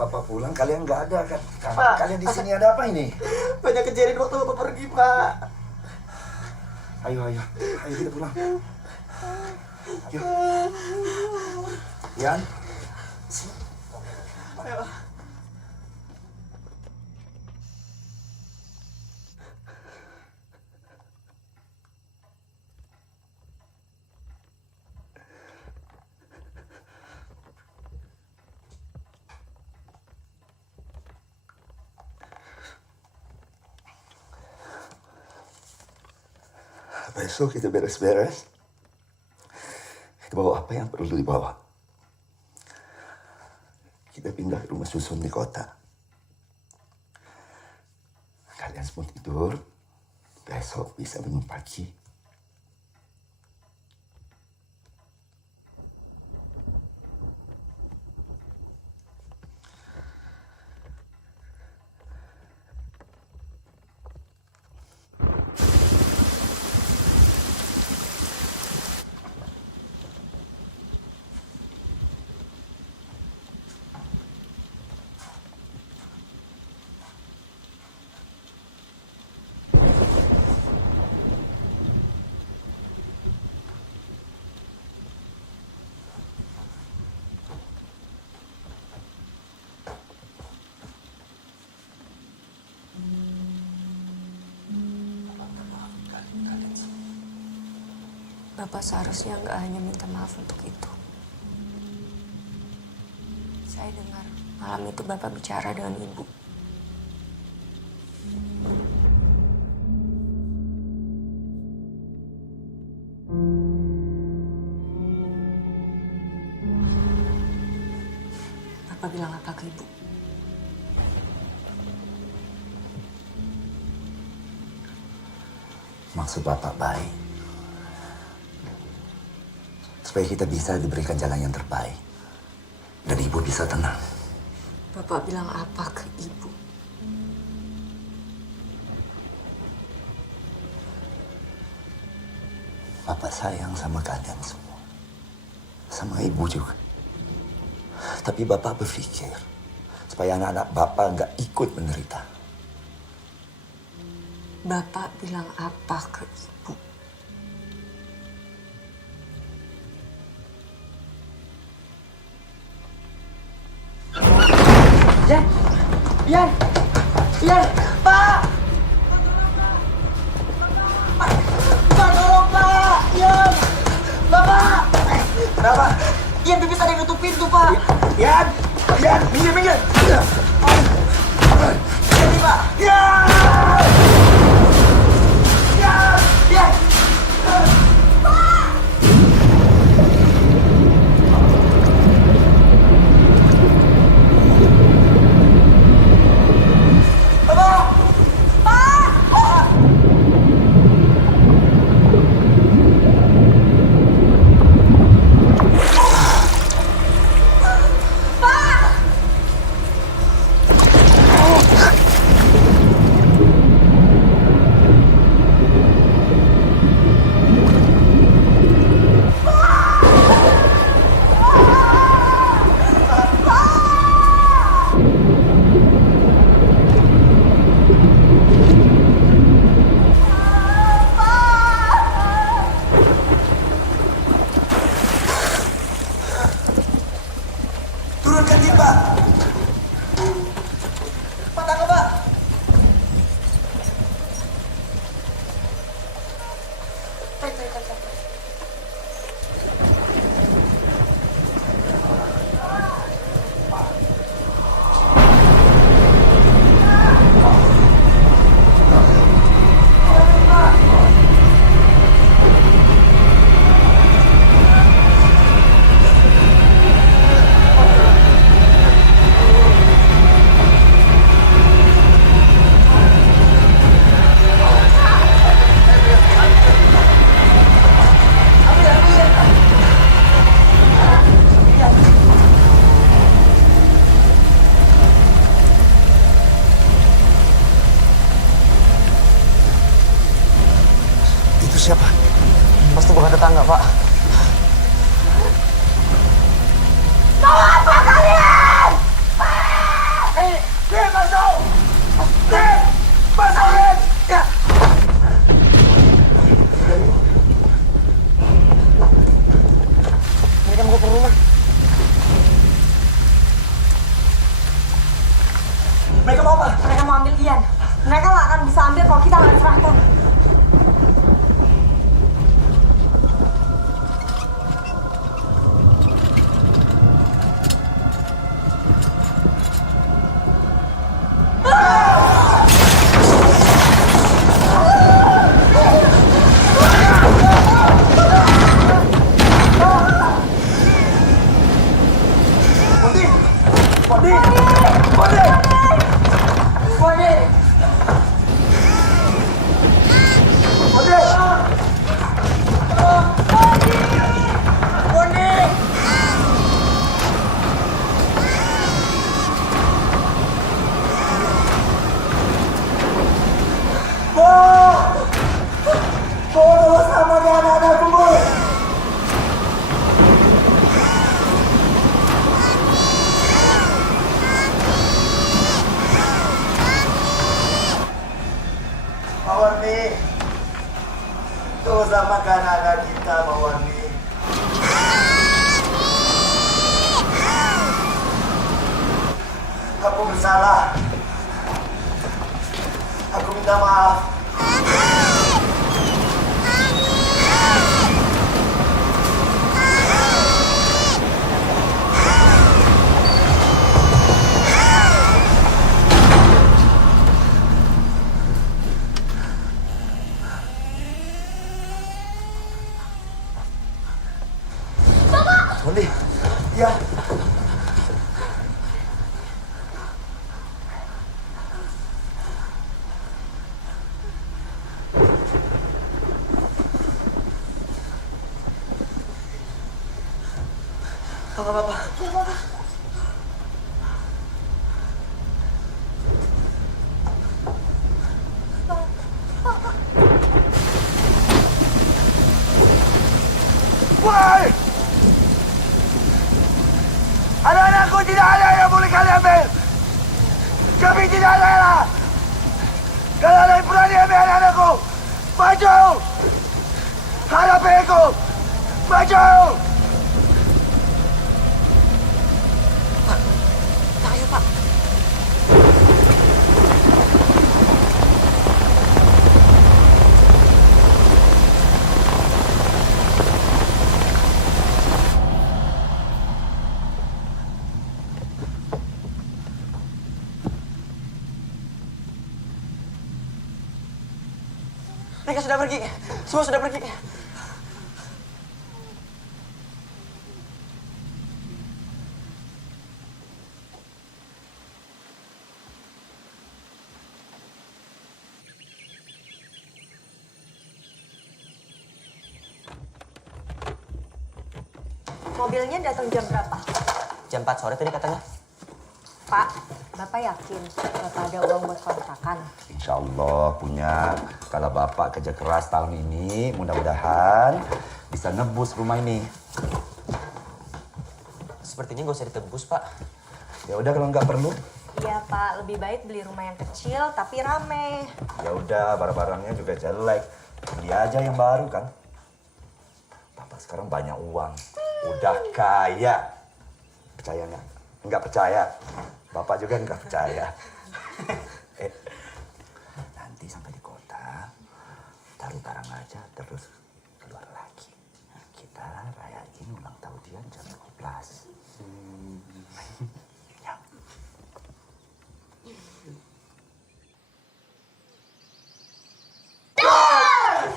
Bapak pulang kalian nggak ada kan? Kalian di sini ada apa ini? Banyak kejadian waktu Bapak pergi, Pak. Ayo kita pulang. Yuk. Yan. Ayo. Besok kita beres-beres. Kita bawa apa yang perlu dibawa. Kita pindah ke rumah susun di kota. Kalian semua tidur. Besok bisa bangun pagi. Bapak seharusnya nggak hanya minta maaf untuk itu. Saya dengar malam itu Bapak bicara dengan Ibu. Bapak bilang apa ke Ibu? Maksud Bapak baik. Supaya kita bisa diberikan jalan yang terbaik. Dan Ibu bisa tenang. Bapak bilang apa ke Ibu? Bapak sayang sama kalian semua. Sama Ibu juga. Tapi Bapak berpikir supaya anak-anak Bapak nggak ikut menderita. Bapak bilang apa ke Ibu? Ian! Ian! Ian! Pak! Pak, tolong Pak! Ian! Bapak! Kenapa? Ian, pipis ada yang nutup pintu, Pak! Ian! Ian! Minggir, minggir! Ini, Pak! Ian! Ian! Ian! Turunkan timba! Pak, tangkap, Pak! Itu siapa? Pasti bukan tetangga, Pak. Mau apa kalian? Masuk! Masuk! Ya! Mereka mau ke rumah. Mereka mau apa? Mereka mau ambil Ian. Mereka nggak akan bisa ambil kalau kita nggak serahkan. Mondi. Ya. Nggak apa-apa. Woi! Anak-anakku tidak ada yang boleh kalian ambil. Kami tidak rela. Kalau ada yang berani ambil anak-anakku, maju! Hadapi aku! Maju! Ayo, Pak. Mereka sudah pergi. Semua sudah pergi. Mobilnya datang jam berapa? Jam 4 sore tadi katanya. Pak, Bapak yakin Bapak ada uang buat kontrakan? Insya Allah punya. Kalau Bapak kerja keras tahun ini, mudah-mudahan bisa nebus rumah ini. Sepertinya nggak usah ditebus, Pak. Ya udah kalau nggak perlu. Iya Pak, lebih baik beli rumah yang kecil tapi rame. Ya udah, barang-barangnya juga jelek. Beli aja yang baru kan. Bapak sekarang banyak uang. Udah kaya. Percaya nggak? Nggak percaya. Bapak juga nggak percaya. Nanti sampai di kota, taruh barang aja terus keluar lagi. Kita rayain ulang tahun dia jam 12. Ya.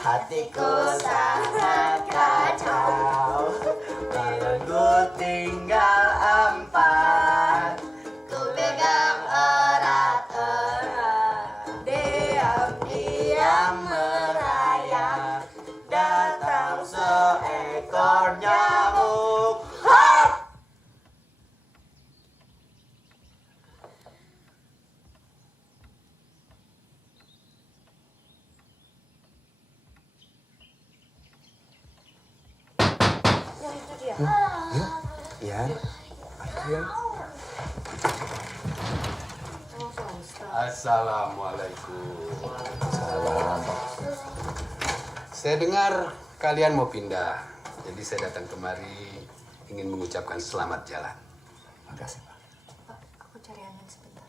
Hatiku sangat kacau, malamku tinggal 4. Ku pegang erat-erat, diam-diam merayap, datang seekor nyamuk. Ian. Ian. Assalamualaikum. Salam. Saya dengar kalian mau pindah. Jadi saya datang kemari ingin mengucapkan selamat jalan. Makasih, Pak. Pak, aku cari angin sebentar.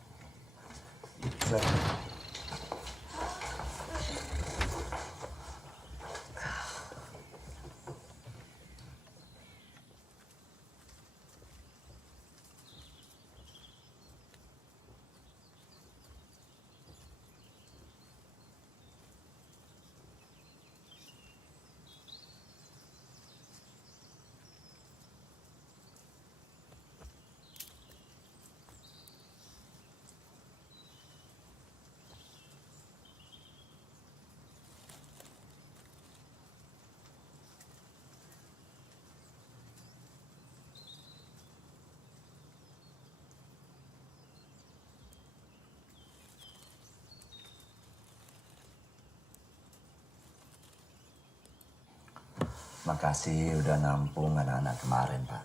Makasih udah nampung anak-anak kemarin, Pak.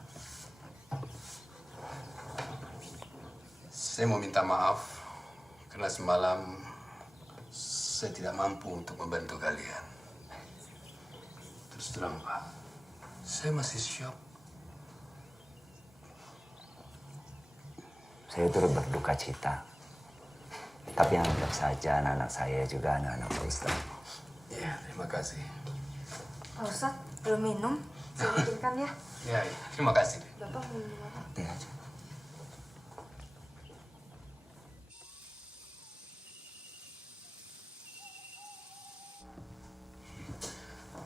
Saya mau minta maaf karena semalam saya tidak mampu untuk membantu kalian. Terus terang, Pak, saya masih syok. Saya turut berduka cita. Tapi anggap saja anak-anak saya juga anak-anak Pak Ustadz. Ya, terima kasih. Pak Ustadz, belum minum? Saya bikinkan ya. Ya, terima kasih. Bapak mau minum apa? Teh aja.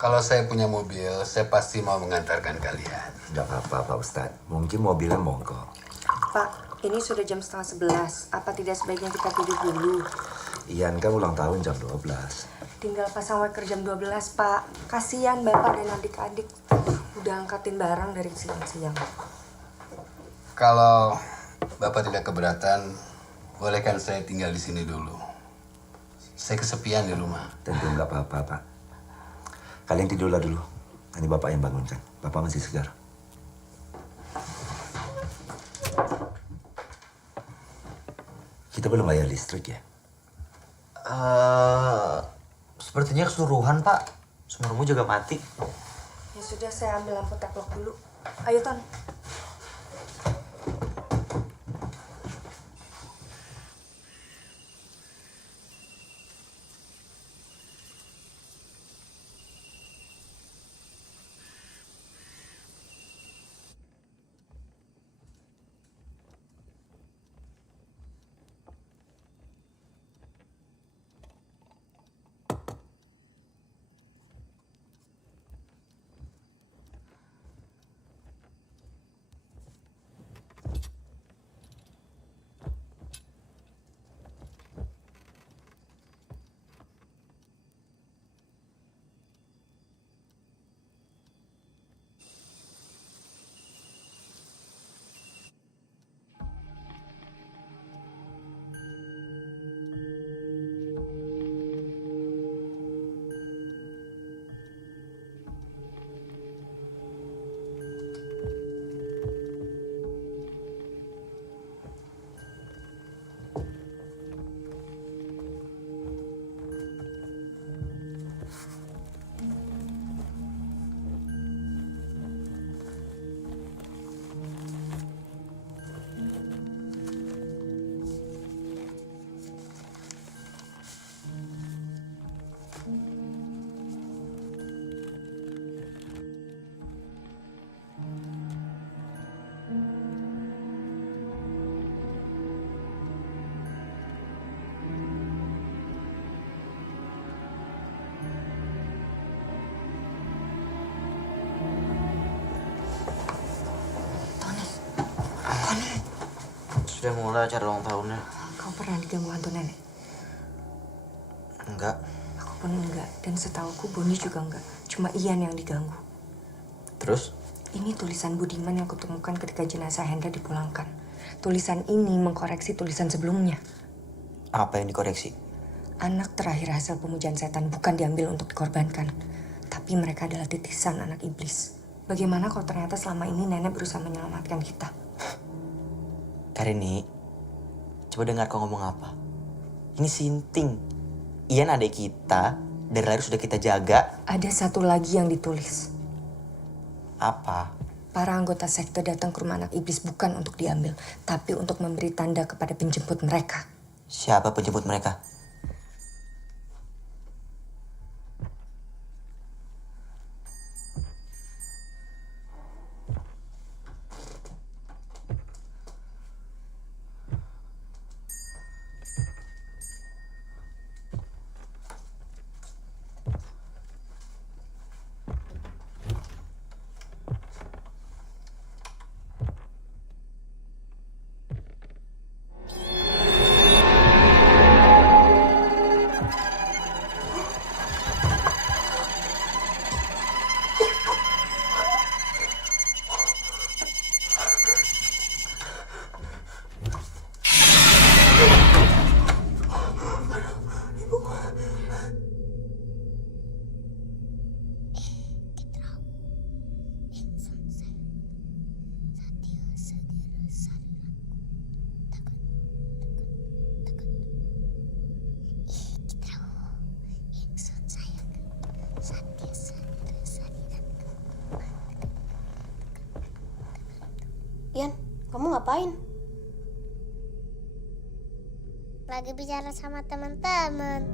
Kalau saya punya mobil, saya pasti mau mengantarkan kalian. Nggak apa-apa, Pak Ustadz. Mungkin mobilnya mogok. Pak, ini sudah jam 10:30. Apa tidak sebaiknya kita tidur dulu? Ian kan ulang tahun jam 12. Tinggal pasang waker jam 12, Pak. Kasihan Bapak dan adik-adik. Udah angkatin barang dari siang-siang. Kalau Bapak tidak keberatan, bolehkan saya tinggal di sini dulu. Saya kesepian di rumah. Tentu nggak apa-apa, Pak. Kalian tidurlah dulu. Nanti Bapak yang bangunkan. Bapak masih segar. Kita belum bayar listrik ya? Sepertinya keseluruhan, Pak. Sumarmu juga mati. Ya sudah, saya ambil lampu teplok dulu. Ayo, Ton. Sudah mulai acara ulang tahunnya. Kau pernah diganggu hantu nenek? Enggak. Aku pun enggak. Dan setauku Boni juga enggak. Cuma Ian yang diganggu. Terus? Ini tulisan Budiman yang kutemukan ketika jenazah Hendra dipulangkan. Tulisan ini mengkoreksi tulisan sebelumnya. Apa yang dikoreksi? Anak terakhir hasil pemujaan setan bukan diambil untuk dikorbankan. Tapi mereka adalah titisan anak iblis. Bagaimana kalau ternyata selama ini nenek berusaha menyelamatkan kita? Karini, coba dengar kau ngomong apa. Ini sinting. Ian adik kita, dari lahir sudah kita jaga. Ada satu lagi yang ditulis. Apa? Para anggota sekte datang ke rumah anak iblis bukan untuk diambil, tapi untuk memberi tanda kepada penjemput mereka. Siapa penjemput mereka? Ian, kamu ngapain? Lagi bicara sama teman-teman.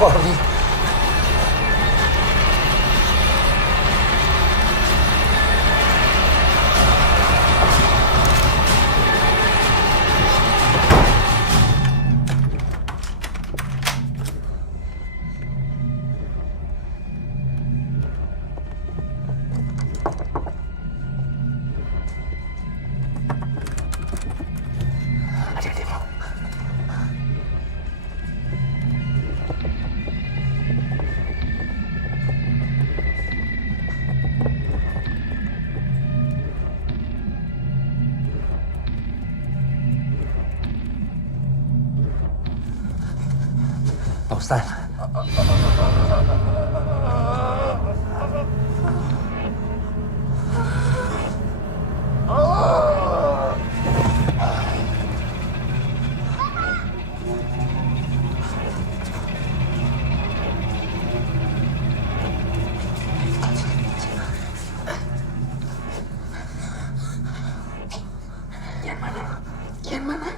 Polri. Adik-adikmu. Pak Ustaz. Kian mana? Kian mana?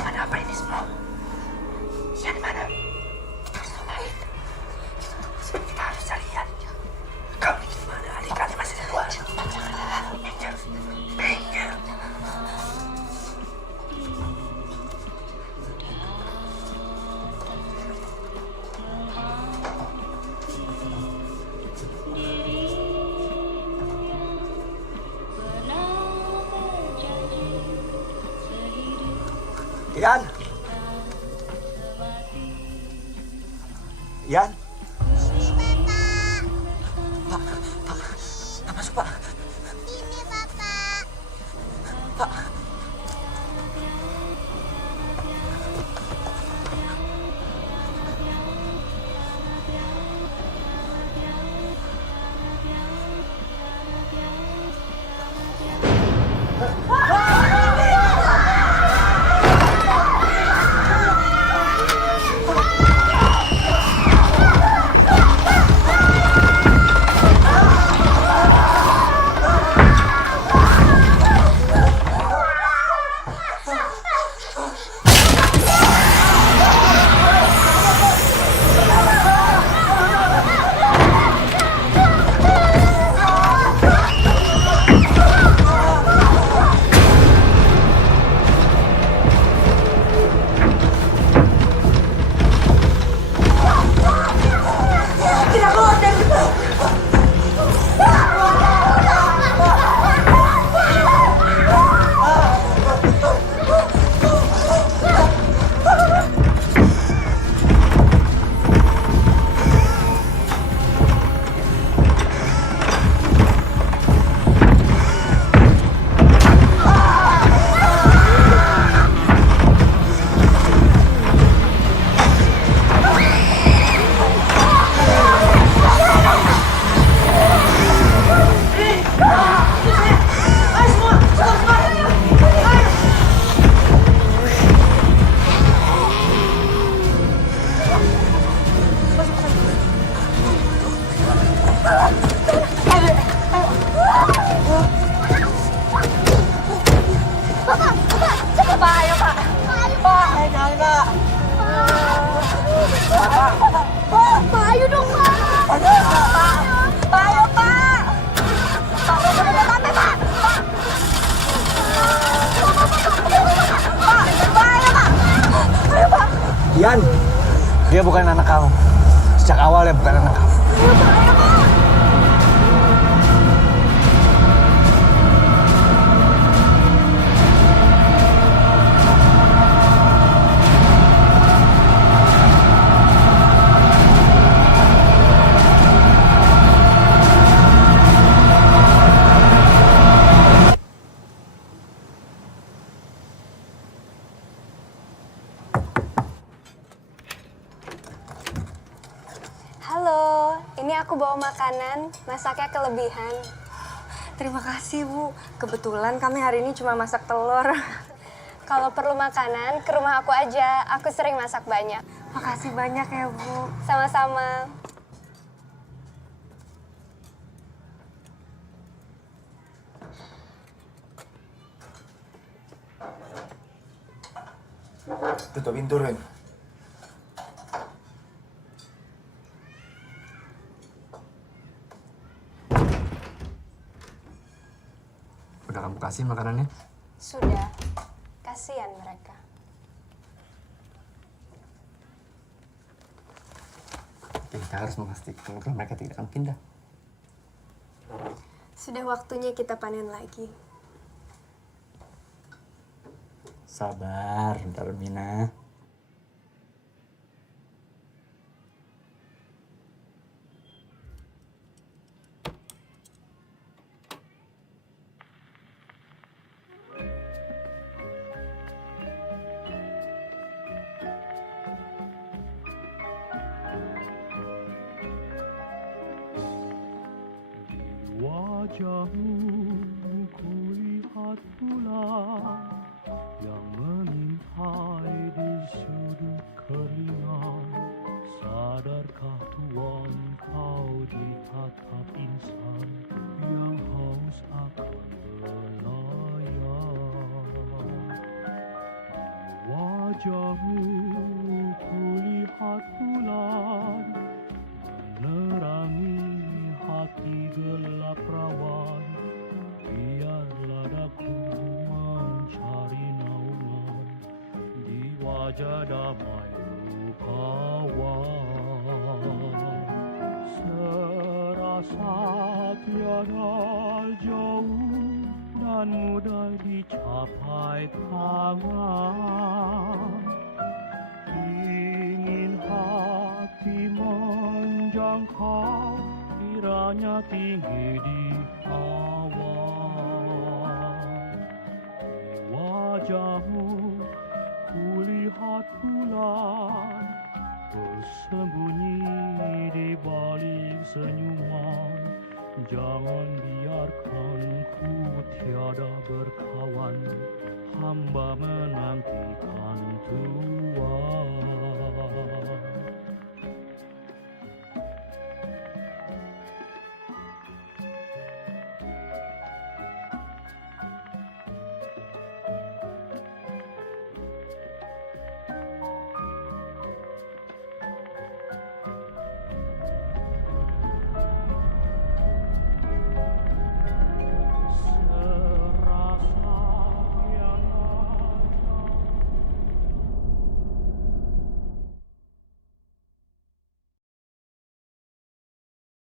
Ada apa ini semua? Kian mana? Lain. Kita harus cari Kian. Kamu di mana? Adik kali masih di luar. Pinggir. Pinggir. Yan. Yan. Pak, masuk Pak. Ini Bapak. Pak. Dian, dia bukan anak kamu. Sejak awal dia bukan anak kamu. Halo, ini aku bawa makanan, masaknya kelebihan. Terima kasih, Bu. Kebetulan kami hari ini cuma masak telur. Kalau perlu makanan, ke rumah aku aja. Aku sering masak banyak. Makasih banyak ya, Bu. Sama-sama. Tutup pintu, Ren. Udah kamu kasih makanannya? Sudah. Kasihan mereka. Kita harus memastikan kalau mereka tidak akan pindah. Sudah waktunya kita panen lagi. Sabar, Darmina. Wajahmu kulihat bulan yang mengintai di sudut keringat. Sadarkah Tuhan kau ditatap insan yang haus akan belayar. Di wajahmu kulihat bulan menerangi hati gelap rawan. Biarlah daku mencari naungan di wajah damai rupawan. Serasa tiada jauh dan mudah dicapai tangan. Ingin hati menjangkau, kiranya tinggi di awan. Di wajahmu kulihat bulan bersembunyi di balik senyuman. Jangan biarkan ku tiada berkawan, hamba menantikan Tuhan.